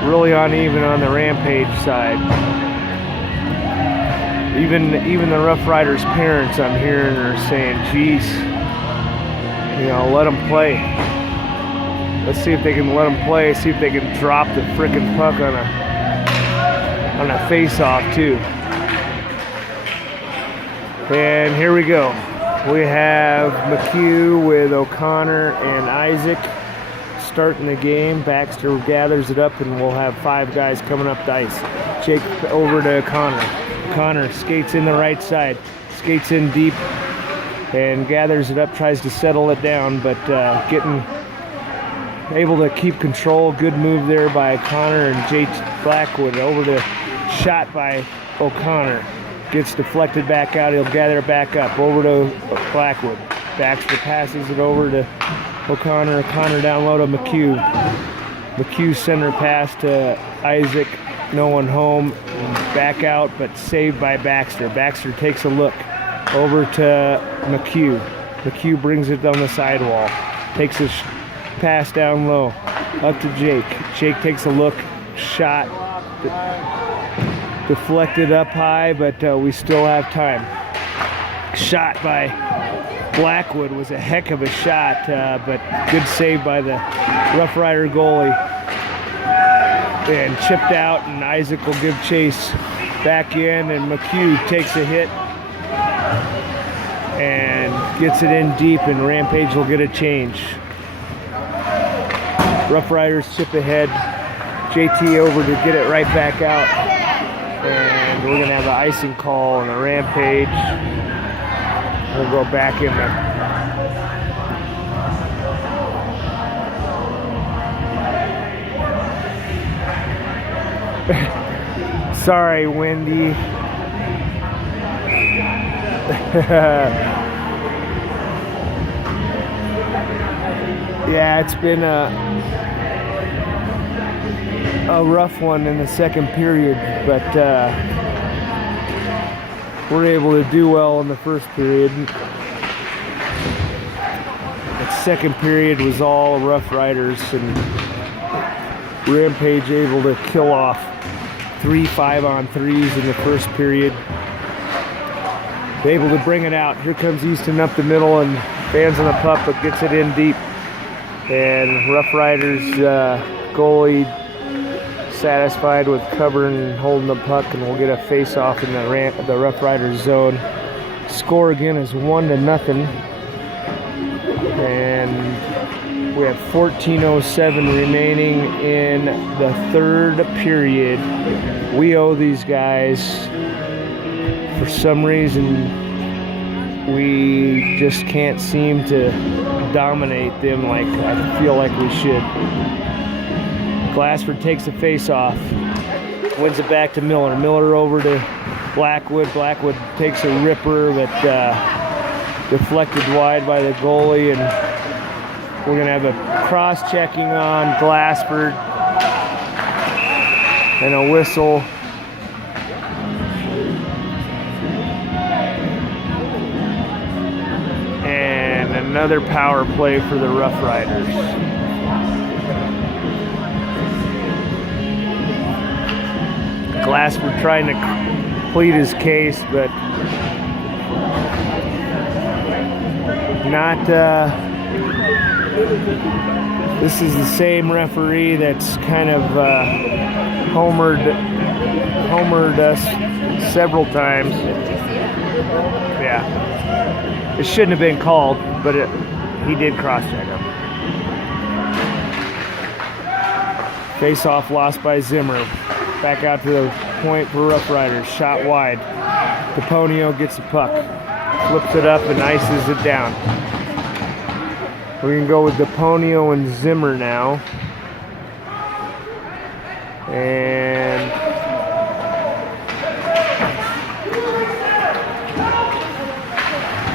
really uneven on the Rampage side. Even the Rough Riders' parents, I'm hearing, are saying, geez, let them play. Let's see if they can let them play, see if they can drop the frickin' puck on a face-off too. And here we go. We have McHugh with O'Connor and Isaac starting the game. Baxter gathers it up, and we'll have 5 guys coming up the ice. Jake over to O'Connor. O'Connor skates in the right side, skates in deep, and gathers it up, tries to settle it down, but getting able to keep control. Good move there by O'Connor, and Jake Blackwood over the shot by O'Connor. Gets deflected back out. He'll gather it back up. Over to Blackwood. Baxter passes it over to O'Connor. O'Connor down low to McHugh. McHugh center pass to Isaac. No one home. Back out, but saved by Baxter. Baxter takes a look. Over to McHugh. McHugh brings it down the sidewall. Takes his pass down low. Up to Jake. Jake takes a look. Shot. Deflected up high, but we still have time. Shot by Blackwood was a heck of a shot, but good save by the Rough Rider goalie. And chipped out, and Isaac will give chase back in, and McHugh takes a hit and gets it in deep, and Rampage will get a change. Rough Riders chip ahead. JT over to get it right back out. And we're going to have an icing call on the Rampage. We'll go back in the... Sorry, Wendy. Yeah, it's been a rough one in the second period, but we're able to do well in the first period. The second period was all Rough Riders, and Rampage able to kill off 3 5-on-3s in the first period. able to bring it out. Here comes Easton up the middle and fans on the puck, but gets it in deep. And Rough Riders goalie satisfied with covering and holding the puck, and we'll get a face-off in the Rough Riders zone. Score again is 1-0, and we have 14:07 remaining in the third period. We owe these guys. For some reason, we just can't seem to dominate them like I feel like we should. Glassford takes the face-off, wins it back to Miller. Miller over to Blackwood. Blackwood takes a ripper, but deflected wide by the goalie, and we're going to have a cross-checking on Glassford and a whistle. And another power play for the Rough Riders. Glassford trying to plead his case, but not. This is the same referee that's kind of homered us several times. Yeah, it shouldn't have been called, but he did cross-check him. Face-off lost by Zimmer. Back out to the point for Rough Riders. Shot wide. DePonio gets the puck. Flips it up and ices it down. We're going to go with DePonio and Zimmer now. And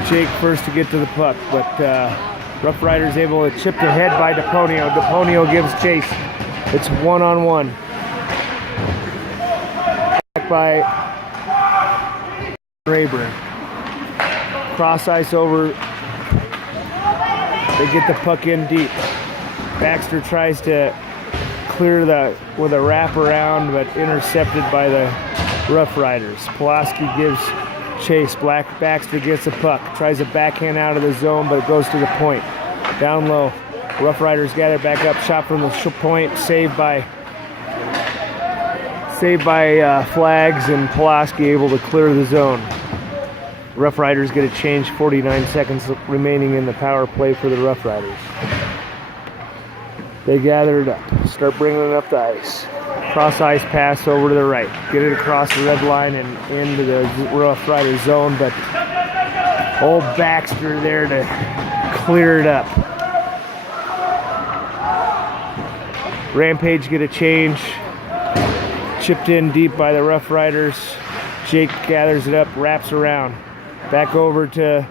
Jake first to get to the puck, but Rough Riders able to chip ahead by DePonio. DePonio gives chase. It's 1-on-1. By Rayburn. Cross ice over. They get the puck in deep. Baxter tries to clear with a wraparound, but intercepted by the Rough Riders. Pulaski gives chase. Baxter gets the puck. Tries a backhand out of the zone, but it goes to the point. Down low. Rough Riders got it back up. Shot from the point. Saved by Flags, and Pulaski able to clear the zone. Rough Riders get a change, 49 seconds remaining in the power play for the Rough Riders. They gather it up, start bringing it up the ice. Cross ice pass over to the right. Get it across the red line and into the Rough Riders zone, but old Baxter there to clear it up. Rampage get a change. Chipped in deep by the Rough Riders. Jake gathers it up, wraps around. Back over to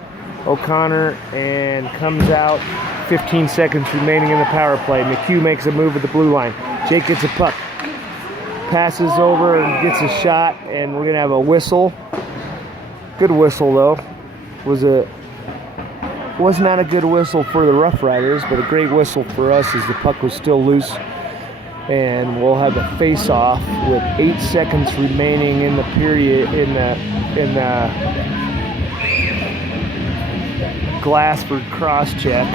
O'Connor and comes out. 15 seconds remaining in the power play. McHugh makes a move at the blue line. Jake gets a puck. Passes over and gets a shot, and we're going to have a whistle. Good whistle, though. Was not a good whistle for the Rough Riders, but a great whistle for us as the puck was still loose. And we'll have a face-off with 8 seconds remaining in the period in the Glassford cross-check,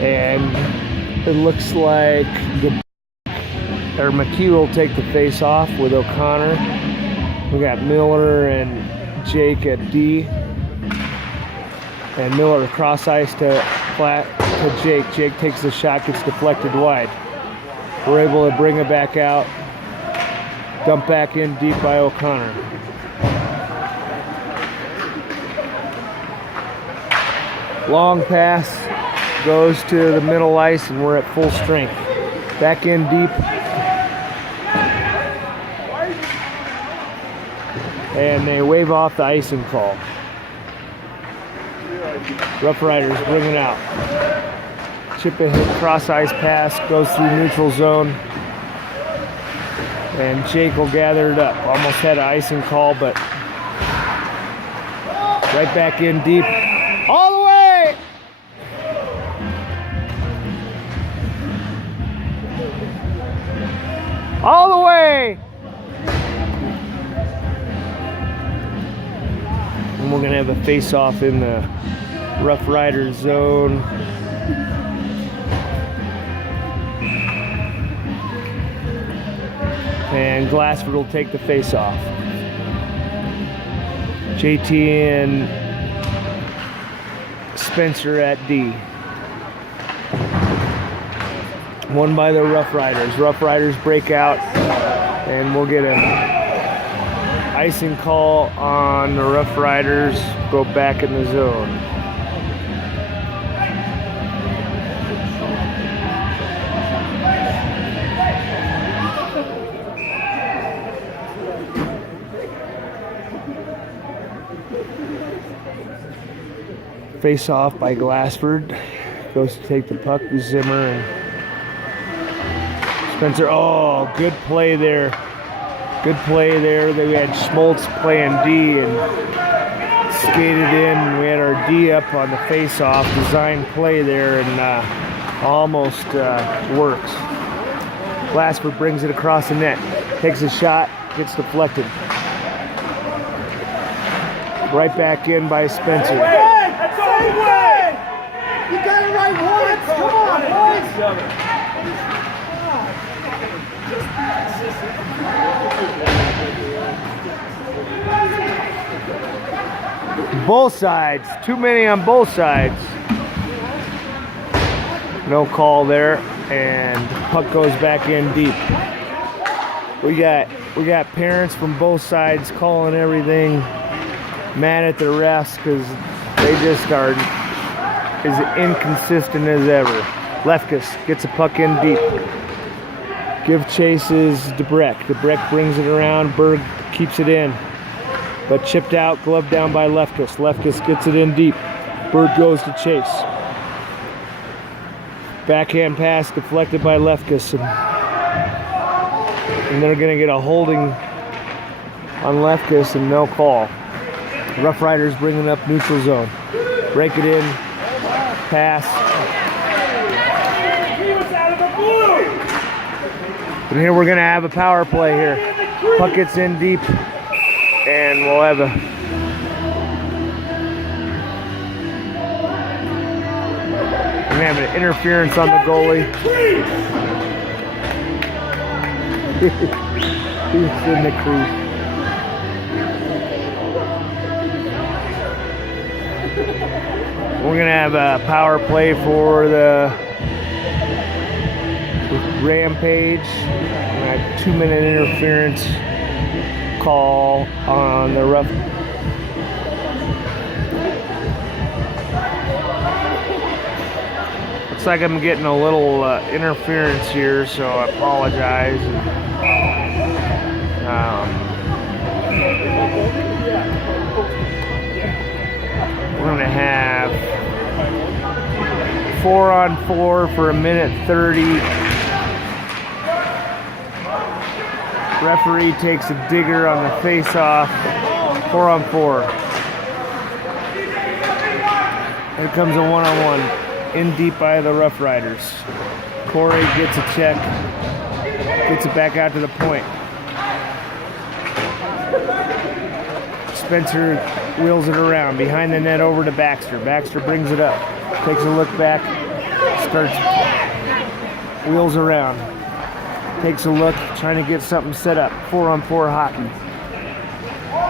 and it looks like McHugh will take the face-off with O'Connor. We got Miller and Jake at D, and Miller cross-ice to Jake. Jake takes the shot, gets deflected wide. We're able to bring it back out, dump back in deep by O'Connor. Long pass goes to the middle ice, and we're at full strength. Back in deep. And they wave off the icing call. Rough Riders bring it out. Chip ahead, cross ice pass, goes through neutral zone. And Jake will gather it up. Almost had an icing call, but right back in deep. All the way! All the way! And we'll we're gonna have a face-off in the Rough Riders zone. And Glassford will take the face-off. JT and Spencer at D. Won by the Rough Riders. Rough Riders break out, and we'll get a icing call on the Rough Riders. Go back in the zone. Face off by Glassford. Goes to take the puck to Zimmer and Spencer. Oh, good play there. Good play there. We had Schmaltz playing D and skated in. We had our D up on the face off. Design play there and almost works. Glassford brings it across the net. Takes a shot. Gets deflected. Right back in by Spencer. You got it right once. Come on, boys. Both sides. Too many on both sides. No call there, and puck goes back in deep. We got parents from both sides calling everything, mad at the refs because they just are as inconsistent as ever. Lefkus gets a puck in deep. Give chases Debreck. Debreck brings it around. Berg keeps it in. But chipped out, gloved down by Lefkus. Lefkus gets it in deep. Berg goes to chase. Backhand pass deflected by Lefkus. And they're going to get a holding on Lefkus and no call. Rough Riders bringing up neutral zone. Break it in. Pass. And here we're going to have a power play here. Puck gets in deep. And we'll have a... We're going to have an interference on the goalie. He's in the crease. We're going to have a power play for the Rampage. A 2-minute interference call on the Rough. Looks like I'm getting a little interference here, so I apologize. We're going to have 4-on-4 for 1:30. Referee takes a digger on the face-off. 4-on-4. Here comes a 1-on-1. In deep by the Rough Riders. Corey gets a check. Gets it back out to the point. Spencer wheels it around. Behind the net over to Baxter. Baxter brings it up. Takes a look back. Starts. Wheels around. Takes a look. Trying to get something set up. 4-on-4 hockey.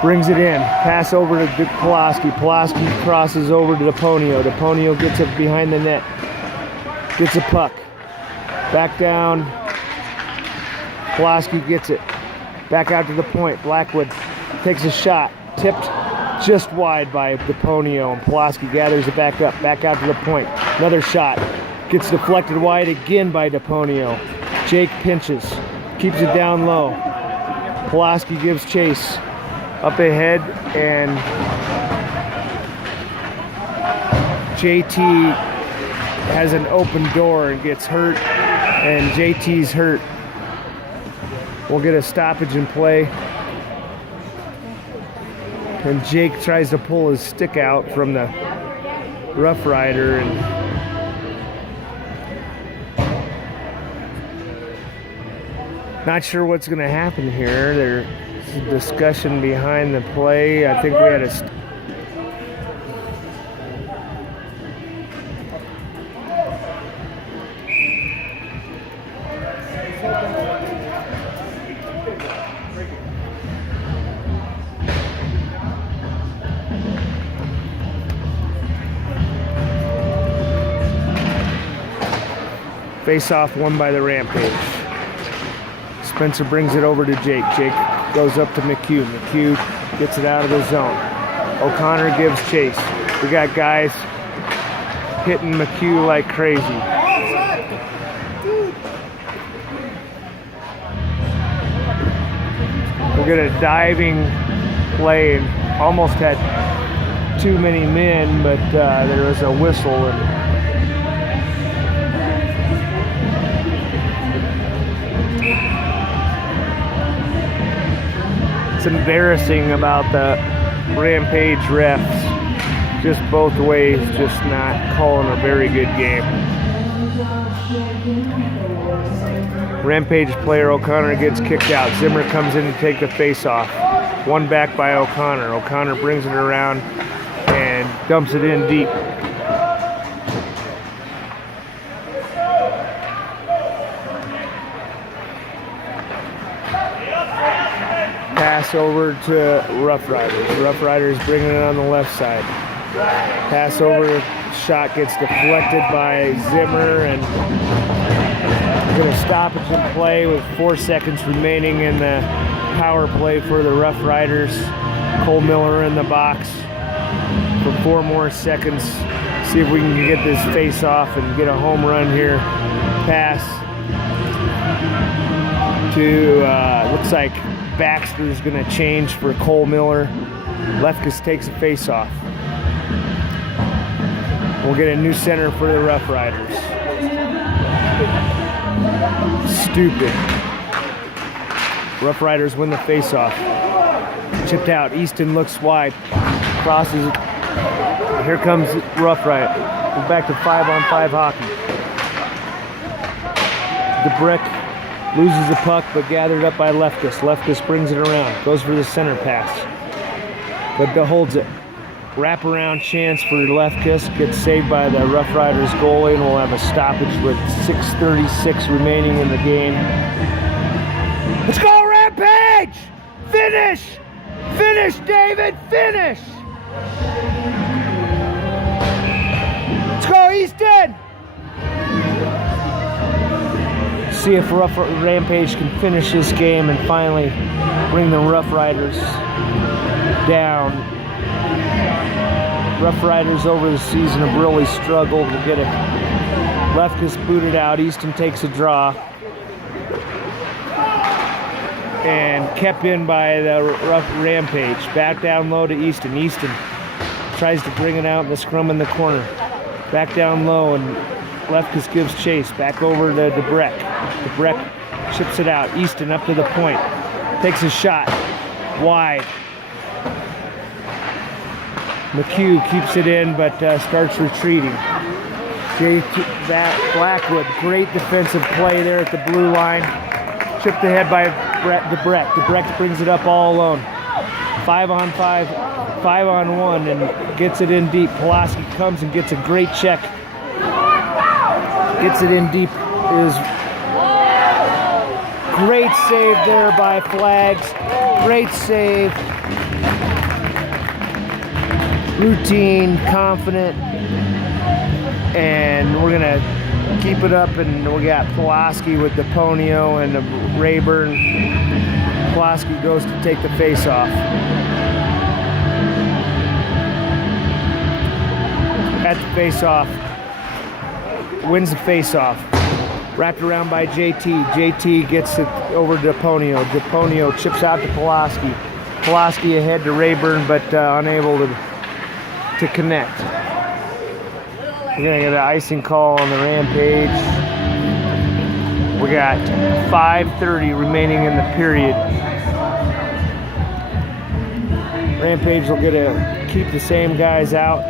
Brings it in. Pass over to Pulaski. Pulaski crosses over to Deponio. Deponio gets it behind the net. Gets a puck. Back down. Pulaski gets it. Back out to the point. Blackwood takes a shot. Tipped just wide by Deponio. And Pulaski gathers it back up. Back out to the point. Another shot. Gets deflected wide again by Deponio. Jake pinches. Keeps it down low. Pulaski gives chase. Up ahead, and JT has an open door and gets hurt, and JT's hurt. We'll get a stoppage in play. And Jake tries to pull his stick out from the Rough Rider, and not sure what's going to happen here. There's a discussion behind the play. I think we had a Face off won by the Rampage. Spencer brings it over to Jake. Jake goes up to McHugh. McHugh gets it out of the zone. O'Connor gives chase. We got guys hitting McHugh like crazy. We'll get a diving play and almost had too many men, but there was a whistle. And it's embarrassing about the Rampage refs. Just both ways, just not calling a very good game. Rampage player O'Connor gets kicked out. Zimmer comes in to take the face off. One back by O'Connor. O'Connor brings it around and dumps it in deep. Pass over to Rough Riders. Rough Riders bringing it on the left side. Pass over, shot gets deflected by Zimmer, and going to stoppage in play with 4 seconds remaining in the power play for the Rough Riders. Cole Miller in the box for 4 more seconds. See if we can get this face off and get a home run here. Pass to, looks like Baxter's going to change for Cole Miller. Lefkus takes a face off. We'll get a new center for the Rough Riders. Stupid. Rough Riders win the face-off. Chipped out. Easton looks wide. Crosses it. Here comes Rough Rider. We're back to 5-on-5 hockey. DeBreck loses the puck, but gathered up by Lefkus. Lefkus brings it around. Goes for the center pass. But holds it. Wraparound chance for Lefkus. Gets saved by the Rough Riders goalie, and we'll have a stoppage with 6:36 remaining in the game. Let's go, Rampage! Finish! Finish, David! Finish! Let's go, Easton! See if Rampage can finish this game and finally bring the Rough Riders down. Rough Riders over the season have really struggled. We'll get it. Lefkus booted out. Easton takes a draw. And kept in by the Rough Rampage. Back down low to Easton. Easton tries to bring it out in the scrum in the corner. Back down low, and Lefkus gives chase. Back over to DeBreck. DeBreck chips it out. Easton up to the point. Takes a shot. Wide. McHugh keeps it in, but starts retreating. Blackwood, great defensive play there at the blue line. Chipped ahead by DeBreck. DeBreck brings it up all alone. 5-on-5, 5-on-1, and gets it in deep. Pulaski comes and gets a great check. Gets it in deep. Is great save there by Flags. Great save. Routine, confident, and we're gonna keep it up. And we got Pulaski with the Ponyo and the Rayburn. Pulaski goes to take the face off. At the face off, wins the face off. Wrapped around by JT. JT gets it over to Ponyo. Ponyo chips out to Pulaski. Pulaski ahead to Rayburn, but unable to connect. We're gonna get an icing call on the Rampage. We got 5:30 remaining in the period. Rampage will get to keep the same guys out.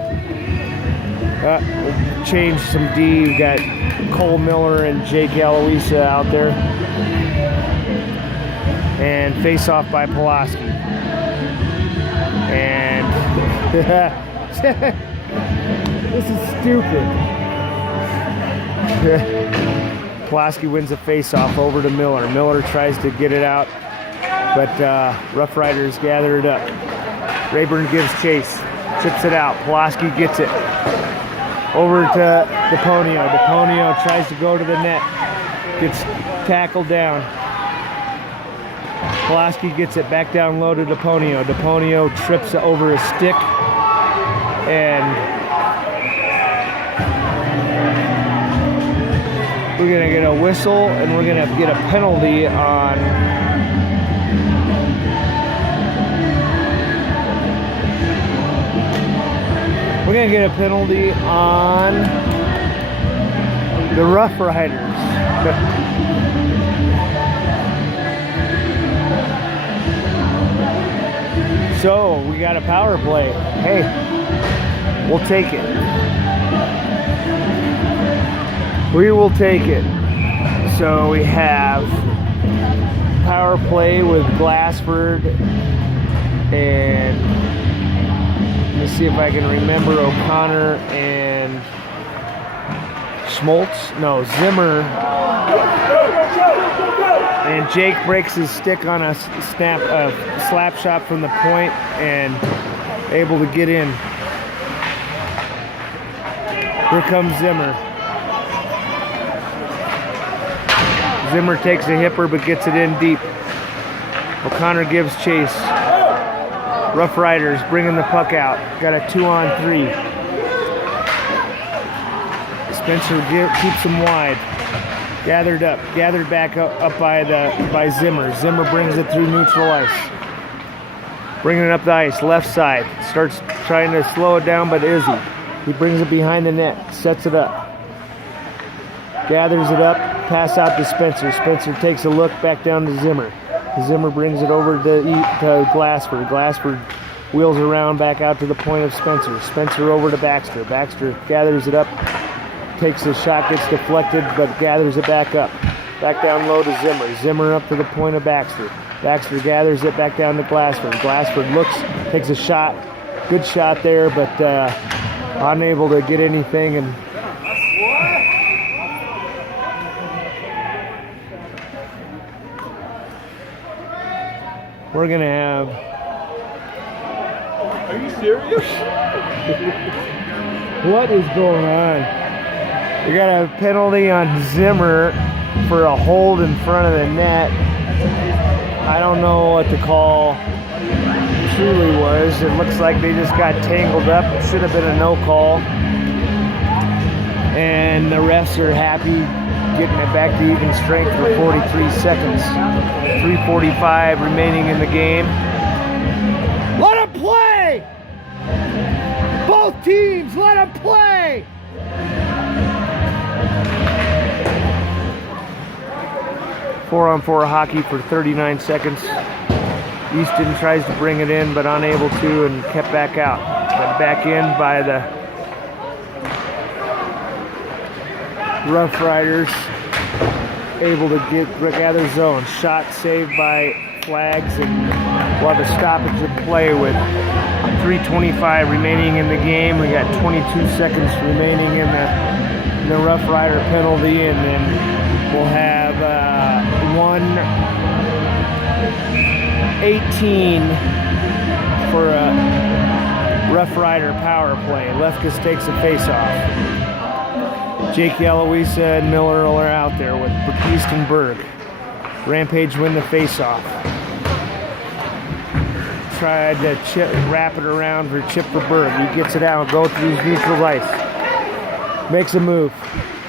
We'll change some D. We've got Cole Miller and Jake Aloisa out there. And face off by Pulaski. And this is stupid. Pulaski wins the face-off over to Miller. Miller tries to get it out, but Rough Riders gather it up. Rayburn gives chase, chips it out. Pulaski gets it. Over to DePonio. DePonio tries to go to the net. Gets tackled down. Pulaski gets it back down low to DePonio. DePonio trips over a stick. And we're going to get a whistle, and we're going to get a penalty on... We're going to get a penalty on the Rough Riders. So, we got a power play. Hey, we'll take it. We will take it. So, we have power play with Glassford and... Let me see if I can remember O'Connor and Schmaltz. No, Zimmer. And Jake breaks his stick on a slap shot from the point and able to get in. Here comes Zimmer. Zimmer takes a hipper but gets it in deep. O'Connor gives chase. Rough Riders bringing the puck out. Got a 2-on-3. Spencer keeps them wide. Gathered back up by Zimmer. Zimmer brings it through neutral ice. Bringing it up the ice, left side. Starts trying to slow it down, but Izzy. He brings it behind the net, sets it up. Gathers it up, pass out to Spencer. Spencer takes a look back down to Zimmer. Zimmer brings it over to Glassford. Glassford wheels around back out to the point of Spencer. Spencer over to Baxter. Baxter gathers it up, takes a shot, gets deflected, but gathers it back up. Back down low to Zimmer. Zimmer up to the point of Baxter. Baxter gathers it back down to Glassford. Glassford looks, takes a shot. Good shot there, but unable to get anything. And we're going to have... Are you serious? What is going on? We got a penalty on Zimmer for a hold in front of the net. I don't know what the call truly was. It looks like they just got tangled up. It should have been a no call. And the refs are happy getting it back to even strength for 43 seconds. 3:45 remaining in the game. Let them play! Both teams, let them play! Four-on-four hockey for 39 seconds. Easton tries to bring it in, but unable to, and kept back out. But back in by the Rough Riders, able to gather zone. Shot saved by Flags, and we'll have a stoppage of play with 3:25 remaining in the game. We got 22 seconds remaining in the Rough Rider penalty, and then we'll have 1:18 for a Rough Rider power play. Lefkus takes a face-off. Jake Yelowisa and Miller are out there with Easton Berg. Rampage win the face-off. Tried to wrap it around for Chip for Berg. He gets it out, goes through his neutral ice. Makes a move.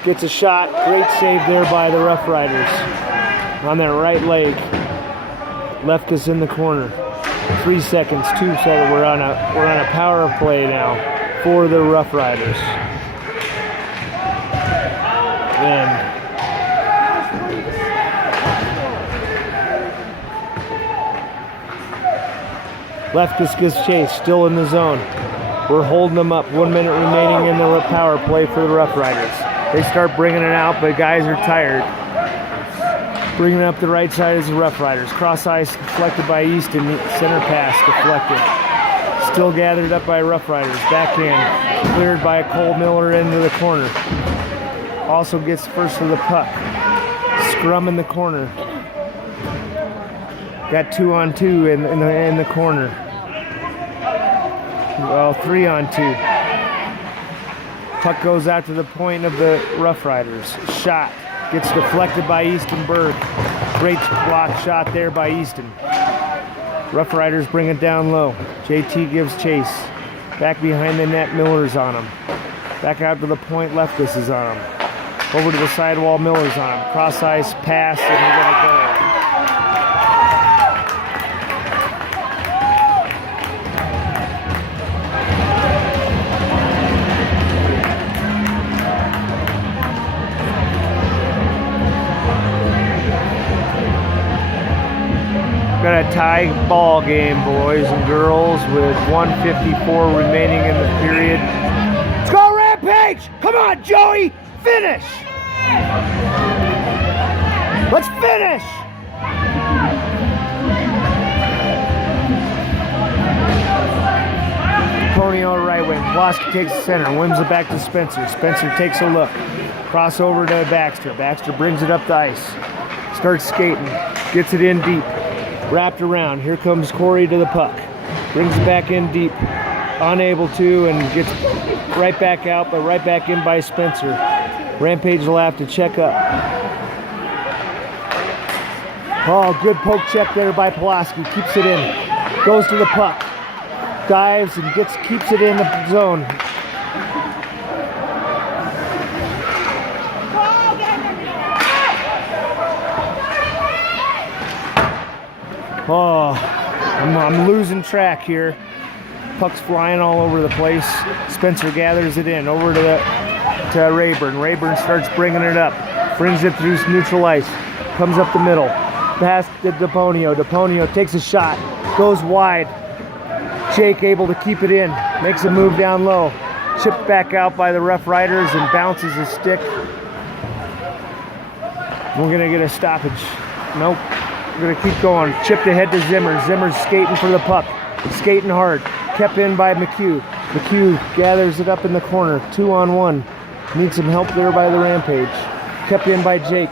Gets a shot. Great save there by the Rough Riders. On their right leg. Lefkus in the corner. 3 seconds, 2 seconds. We're on a power play now for the Rough Riders. And Lefkus gets chased, still in the zone. We're holding them up. 1 minute remaining in the power play for the Rough Riders. They start bringing it out, but guys are tired. Bringing it up the right side is the Rough Riders. Cross ice deflected by Easton. Center pass deflected. Still gathered up by Rough Riders. Backhand cleared by Cole Miller into the corner. Also gets first to the puck. Scrum in the corner. Got 2-on-2 in the corner. Well, 3-on-2. Puck goes out to the point of the Rough Riders. Shot gets deflected by Easton Berg. Great block shot there by Easton. Rough Riders bring it down low. JT gives chase. Back behind the net, Miller's on him. Back out to the point, Lefkus is on him. Over to the sidewall, Miller's on him. Cross ice pass, and we're gonna go. Got a tie ball game, boys and girls, with 1:54 remaining in the period. Let's go, Rampage! Come on, Joey! Finish! Let's finish! Antonio right wing. Pulaski takes the center, wins it back to Spencer. Spencer takes a look. Crossover to Baxter. Baxter brings it up the ice. Starts skating. Gets it in deep. Wrapped around. Here comes Corey to the puck. Brings it back in deep. Unable to, and gets right back out, but right back in by Spencer. Rampage will have to check up. Oh, good poke check there by Pulaski. Keeps it in. Goes to the puck. Dives and keeps it in the zone. Oh, I'm losing track here. Puck's flying all over the place. Spencer gathers it in over to Rayburn. Rayburn starts bringing it up. Brings it through neutral ice. Comes up the middle. Pass to DePonio. DePonio takes a shot. Goes wide. Jake able to keep it in. Makes a move down low. Chipped back out by the Rough Riders and bounces his stick. We're going to get a stoppage. Nope. We're going to keep going. Chipped ahead to Zimmer. Zimmer's skating for the puck. Skating hard. Kept in by McHugh. McHugh gathers it up in the corner. 2-on-1. Needs some help there by the Rampage. Kept in by Jake.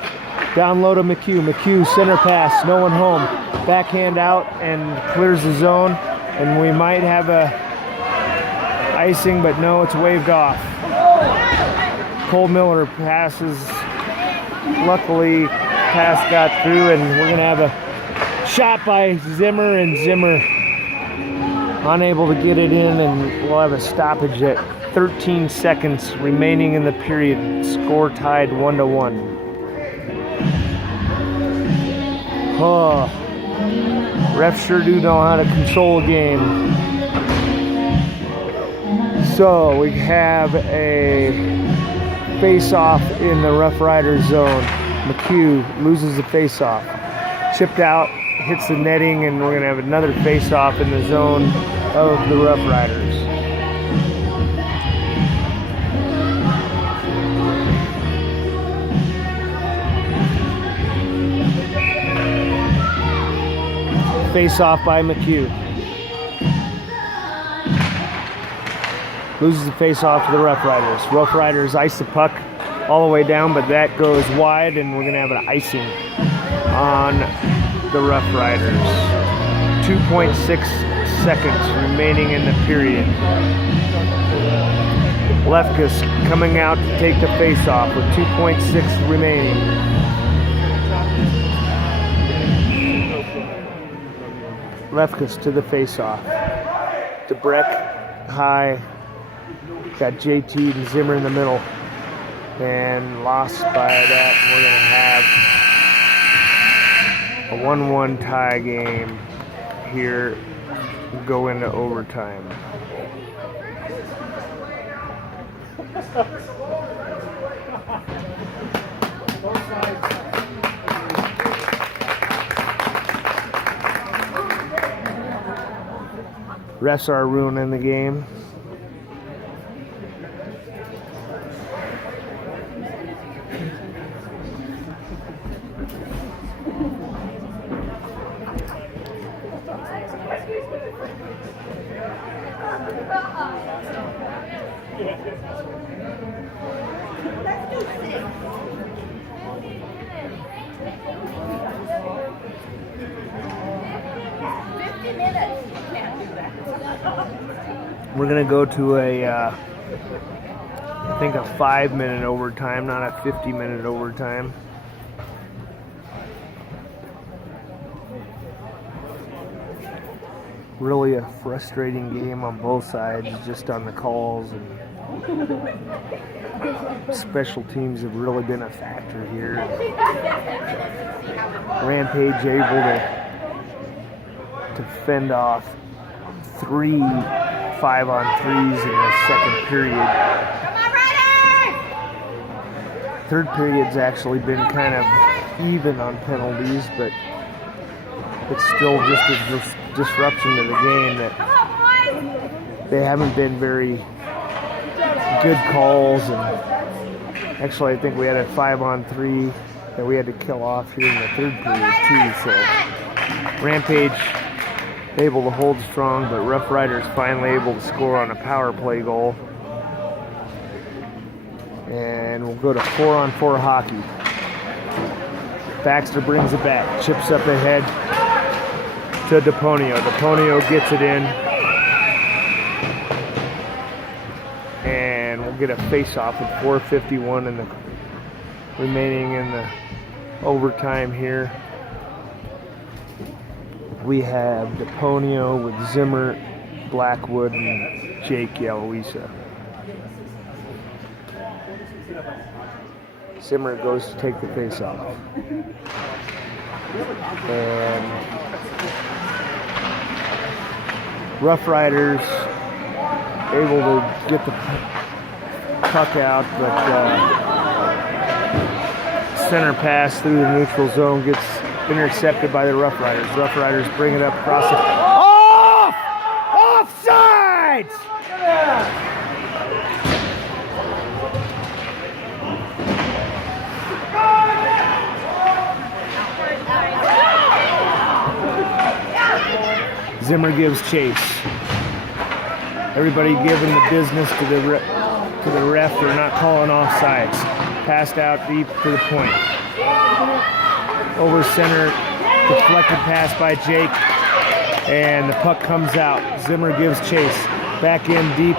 Down low to McHugh. McHugh center pass. No one home. Backhand out and clears the zone. And we might have a icing, but no, it's waved off. Cole Miller passes. Luckily, pass got through, and we're going to have a shot by Zimmer, and Zimmer unable to get it in, and we'll have a stoppage at 13 seconds remaining in the period. Score tied 1-1. Oh, refs sure do know how to control a game. So we have a face-off in the Rough Riders zone. McHugh loses the face-off. Chipped out, hits the netting, and we're going to have another face-off in the zone of the Rough Riders. Face-off by McHugh. Loses the face-off to the Rough Riders. Rough Riders ice the puck all the way down, but that goes wide, and we're going to have an icing on the Rough Riders. 2.6 seconds remaining in the period. Lefkus coming out to take the face-off with 2.6 remaining. Lefkus to the face-off. DeBreck high. Got JT and Zimmer in the middle. And lost by that. We're going to have a 1-1 tie game here. Go into overtime. Refs are ruining the game. We're going to go to a I think a 5-minute overtime, not a 50-minute overtime. Really a frustrating game on both sides, just on the calls, and special teams have really been a factor here. Rampage able to fend off 3 5-on-3s in the second period. Third period's actually been kind of even on penalties, but it's still just a disruption to the game that they haven't been very good calls. And actually, I think we had a 5-on-3 that we had to kill off here in the third period too. So Rampage able to hold strong, but Rough Riders finally able to score on a power play goal. And we'll go to 4-on-4 hockey. Baxter brings it back, chips up ahead to DePonio. DePonio gets it in. And we'll get a face-off with 4:51 in the remaining in the overtime here. We have DePonio with Zimmer, Blackwood, and Jake Yaloisa. Zimmer goes to take the face-off. And Rough Riders able to get the puck out, but center pass through the neutral zone gets intercepted by the Rough Riders. Rough Riders bring it up across the... Off! Offside! Zimmer gives chase. Everybody giving the business to the ref. They're not calling offsides. Passed out deep to the point. Over center, deflected pass by Jake, and the puck comes out. Zimmer gives chase. Back in deep.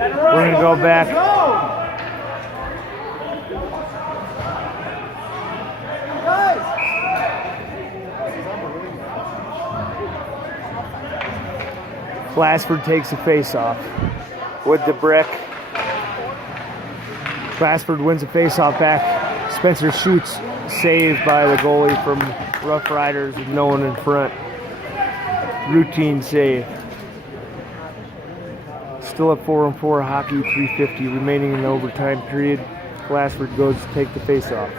We're going to go back. Glassford takes a face-off with the brick. Glassford wins a face-off back. Spencer shoots, saved by the goalie from Rough Riders with no one in front. Routine save. Still at 4-on-4 hockey, 3:50 remaining in the overtime period. Glassford goes to take the face-off.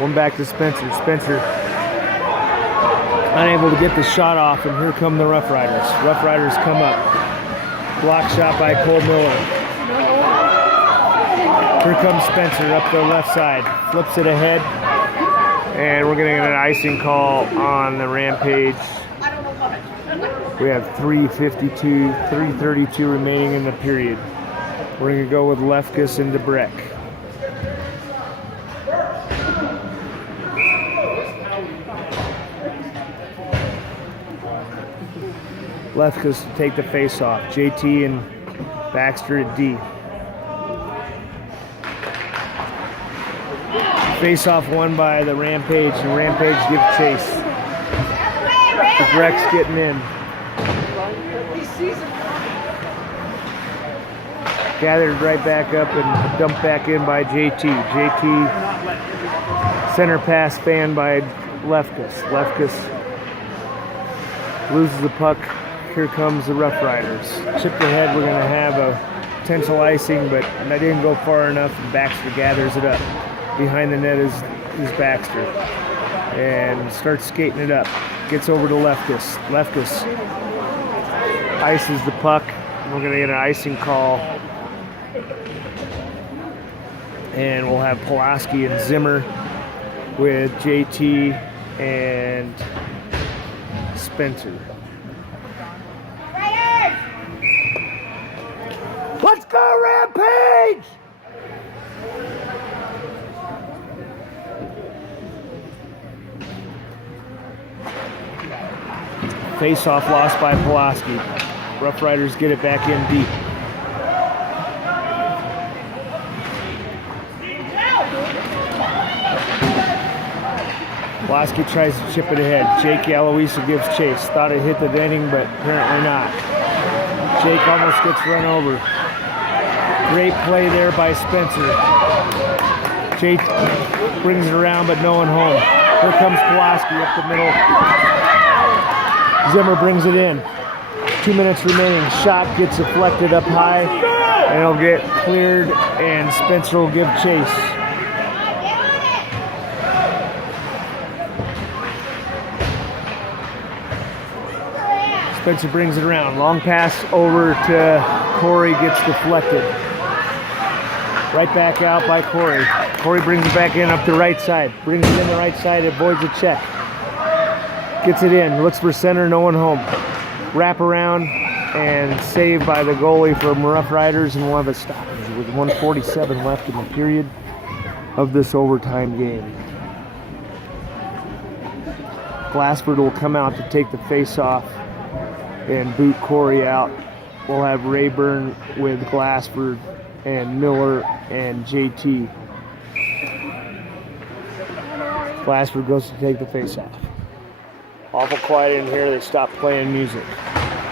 One back to Spencer. Spencer unable to get the shot off, and here come the Rough Riders. Rough Riders come up. Block shot by Cole Miller. Here comes Spencer up the left side. Flips it ahead, and we're going to get an icing call on the Rampage. We have 3:32 remaining in the period. We're going to go with Lefkus and DeBreck. Lefkus to take the face-off. JT and Baxter at D. Face-off won by the Rampage, and Rampage give chase. DeBreck's getting in. Gathered right back up and dumped back in by JT. JT center pass fanned by Lefkus. Lefkus loses the puck. Here comes the Rough Riders. Chipped ahead, we're going to have a potential icing, but I didn't go far enough, and Baxter gathers it up. Behind the net is Baxter. And starts skating it up. Gets over to Lefkus. Lefkus ices the puck. We're going to get an icing call. And we'll have Pulaski and Zimmer with JT and Spencer. Raiders! Let's go, Rampage! Face-off lost by Pulaski. Rough Riders get it back in deep. Pulaski tries to chip it ahead. Jake Aloisa gives chase. Thought it hit the netting, but apparently not. Jake almost gets run over. Great play there by Spencer. Jake brings it around, but no one home. Here comes Pulaski up the middle. Zimmer brings it in. 2 minutes remaining. Shot gets deflected up high, and it'll get cleared, and Spencer will give chase. Spencer brings it around. Long pass over to Corey, gets deflected. Right back out by Corey. Corey brings it back in up the right side. Brings it in the right side, avoids a check. Gets it in, looks for center, no one home. Wrap around and saved by the goalie from Rough Riders, and we'll have a stoppage with 1:47 left in the period of this overtime game. Glassford will come out to take the face-off and boot Corey out. We'll have Rayburn with Glassford and Miller and JT. Glassford goes to take the face-off. Awful quiet in here, they stop playing music.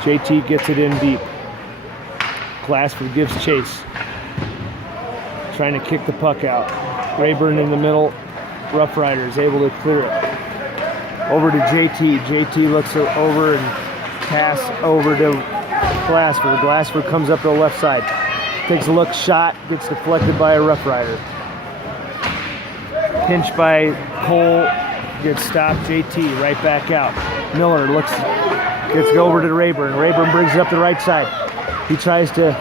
JT gets it in deep. Glassford gives chase. Trying to kick the puck out. Rayburn in the middle. Rough Riders able to clear it. Over to JT. JT looks over and pass over to Glassford. Glassford comes up to the left side. Takes a look, shot, gets deflected by a Rough Rider. Pinch by Cole, gets stopped. JT right back out. Miller gets over to Rayburn. Rayburn brings it up the right side. He tries to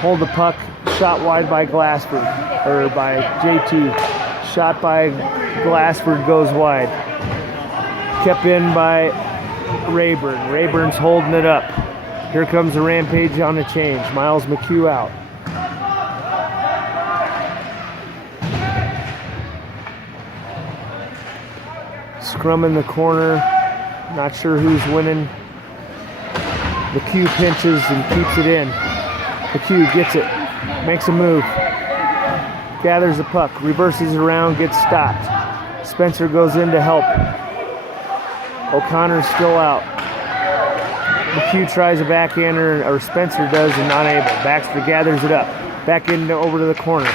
hold the puck. Shot wide by Glassford, or by JT. Shot by Glassford goes wide. Kept in by Rayburn. Rayburn's holding it up. Here comes the Rampage on the change. Miles McHugh out. Scrum in the corner. Not sure who's winning. McHugh pinches and keeps it in. McHugh gets it. Makes a move. Gathers the puck. Reverses it around. Gets stopped. Spencer goes in to help. O'Connor's still out. McHugh tries a backhander, or Spencer does, and not able. Baxter gathers it up. Back in over to the corner.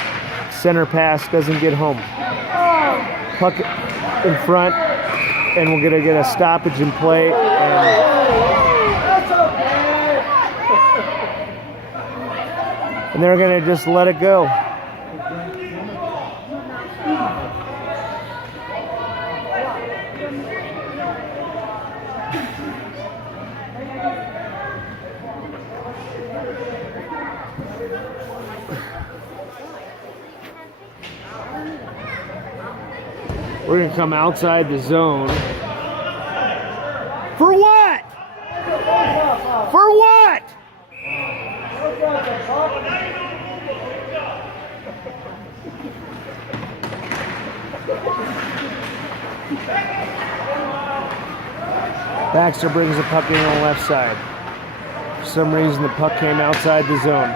Center pass doesn't get home. Puck in front, and we're gonna get a stoppage in play. And they're gonna just let it go. We're going to come outside the zone. For what? For what? Baxter brings the puck in on the left side. For some reason, the puck came outside the zone.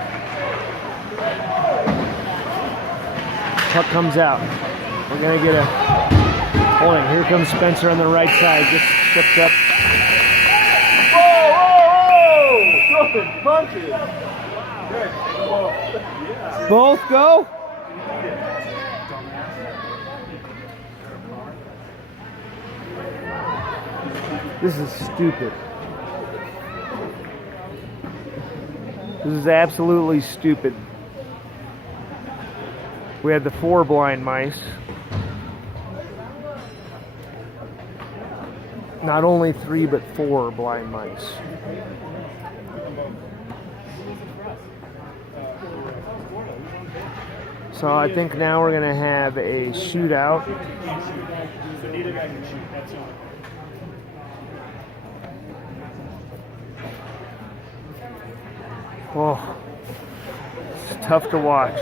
Puck comes out. We're going to get a holding. Here comes Spencer on the right side. Gets tripped up. Whoa! Good punches. Good. Both go? This is stupid. This is absolutely stupid. We had the 4 blind mice. Not only 3, but 4 blind mice. So I think now we're going to have a shootout. So neither guy can shoot. That's all. Oh, it's tough to watch.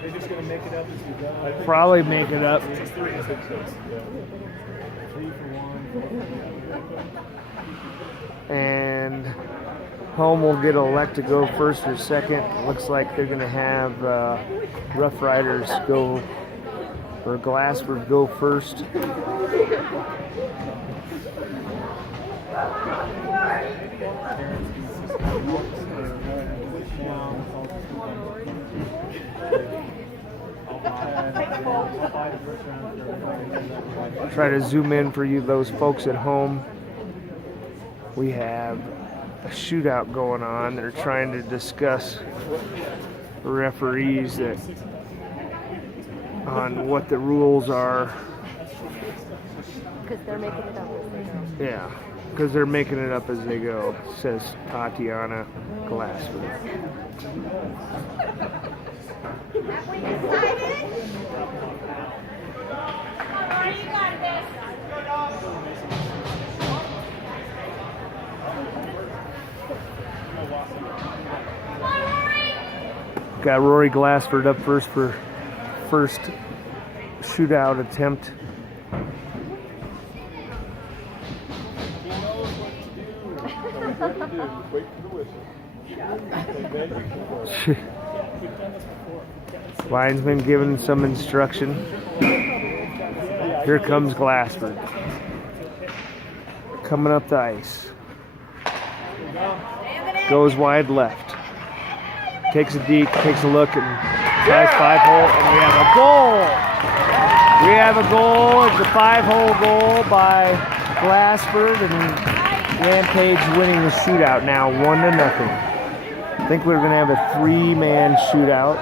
They're just gonna make it up as we go. Probably make it up. It's 3 for 1. And home will get elect to go first or second. Looks like they're going to have Rough Riders go, or Glassford go first. Try to zoom in for you, those folks at home. We have a shootout going on. They're trying to discuss referees that on what the rules are. Because they're making it up as they go. Yeah, because they're making it up as they go, says Tatiana Glassford. Have we decided? Come on, Rory, you got this. Come on, Rory. Got Rory Glassford up first for first shootout attempt. Wait for the whistle. Linesman giving some instruction. Here comes Glassford. Coming up the ice. Goes wide left. Takes a deep, takes a look, and tries 5-hole, and we have a goal! We have a goal. It's a 5-hole goal by Glassford, and Rampage winning the shootout now 1-0. I think we're going to have a 3-man shootout.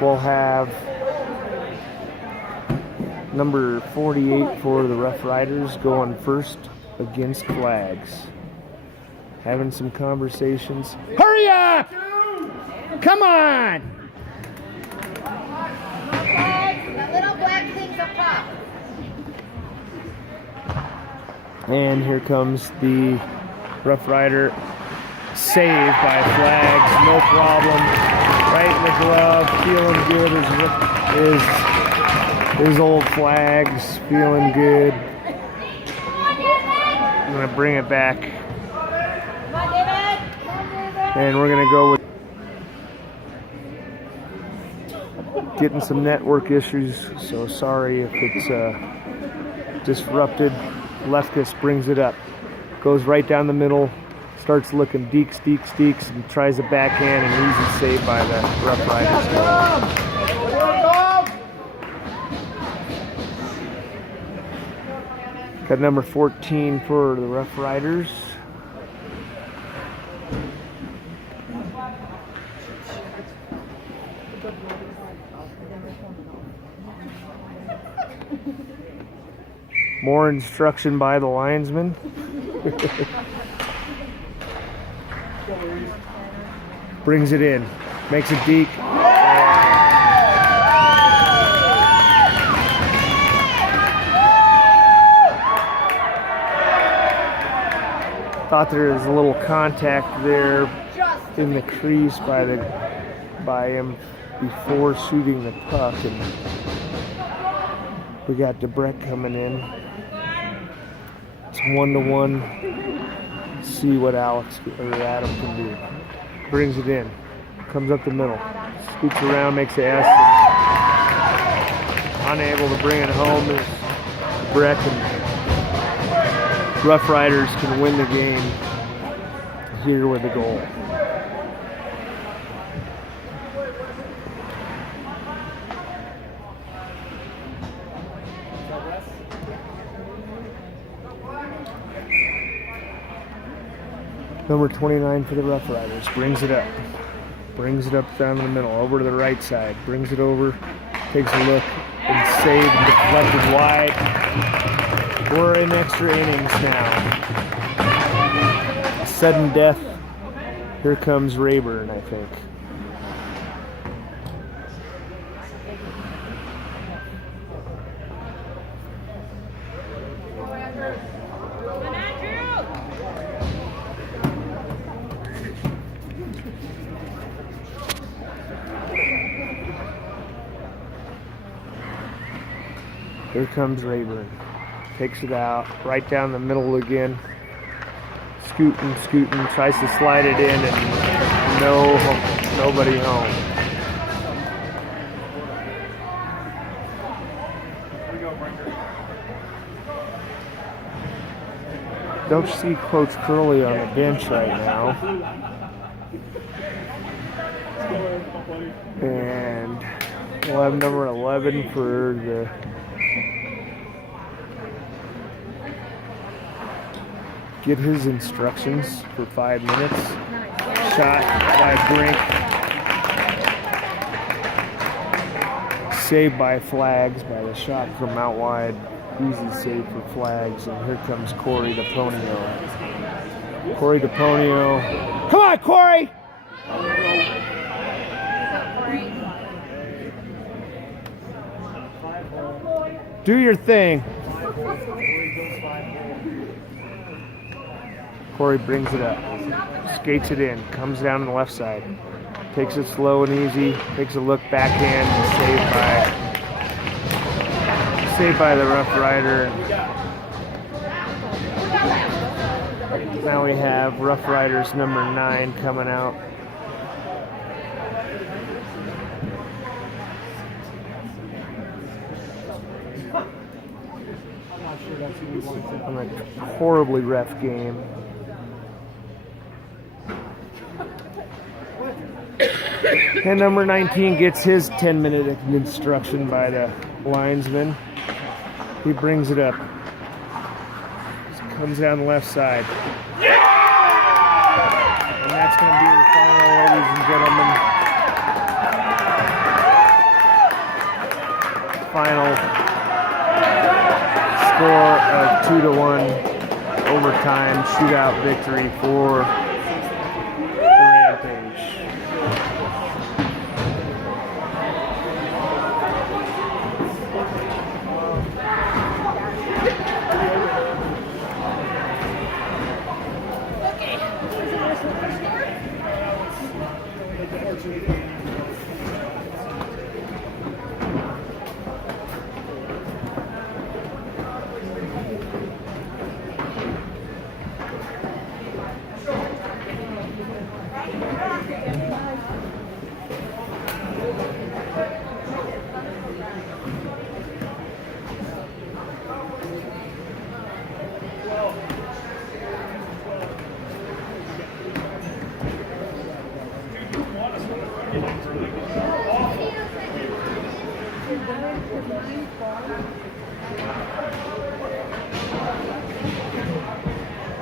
We'll have number 48 for the Rough Riders going first against Flags. Having some conversations. Hurry up! Come on! The little black things are pop. And here comes the Rough Rider save by Flags, no problem. Right in the glove, feeling good. His old Flags, feeling good. I'm gonna bring it back, and we're gonna go with getting some network issues. So sorry if it's disrupted. Lefkus brings it up, goes right down the middle, starts looking deeks, and tries a backhand, and easy save by the Rough Riders. Got number 14 for the Rough Riders. More instruction by the linesman. Brings it in, makes it deep. Thought there was a little contact there in the crease by him before shooting the puck, and we got DeBreck coming in. It's 1-1. See what Alex or Adam can do. Brings it in, comes up the middle, scoots around, makes the S. Unable to bring it home is DeBreck, and Rough Riders can win the game here with a goal. Number 29 for the Rough Riders brings it up down the middle, over to the right side, brings it over, takes a look, been saved and deflected wide. We're in extra innings now. Sudden death. Here comes Rayburn, I think. Here comes Rayburn. Takes it out, right down the middle again. Scooting, tries to slide it in, and nobody home. Don't see Coach Curley on the bench right now. And we'll have number 11 for the get his instructions for 5 minutes. Shot by Brink. Saved by Flags by the shot from out wide. Easy save for Flags. And here comes Corey DePonio. Corey DePonio. Come on, Corey! Do your thing. Corey brings it up, skates it in, comes down on the left side, takes it slow and easy, takes a look backhand, saved by the Rough Rider. Now we have Rough Riders number 9 coming out. On a horribly rough game. And number 19 gets his 10-minute instruction by the linesman. He brings it up. Comes down the left side. And that's going to be the final, ladies and gentlemen. Final score of 2-1 overtime shootout victory for the Rampage.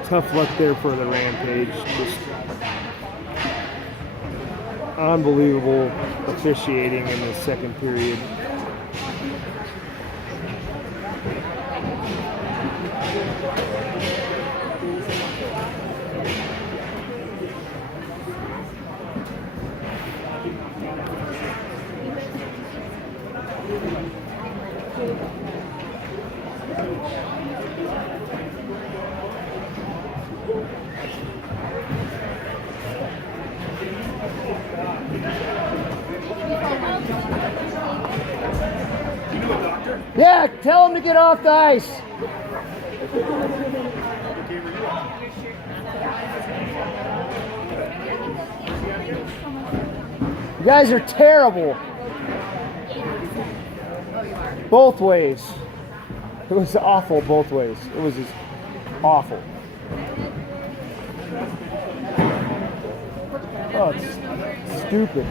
Tough luck there for the Rampage. Just unbelievable officiating in the second period. Yeah, tell him to get off the ice. You guys are terrible. Both ways. It was awful both ways. It was just awful. Oh, it's stupid.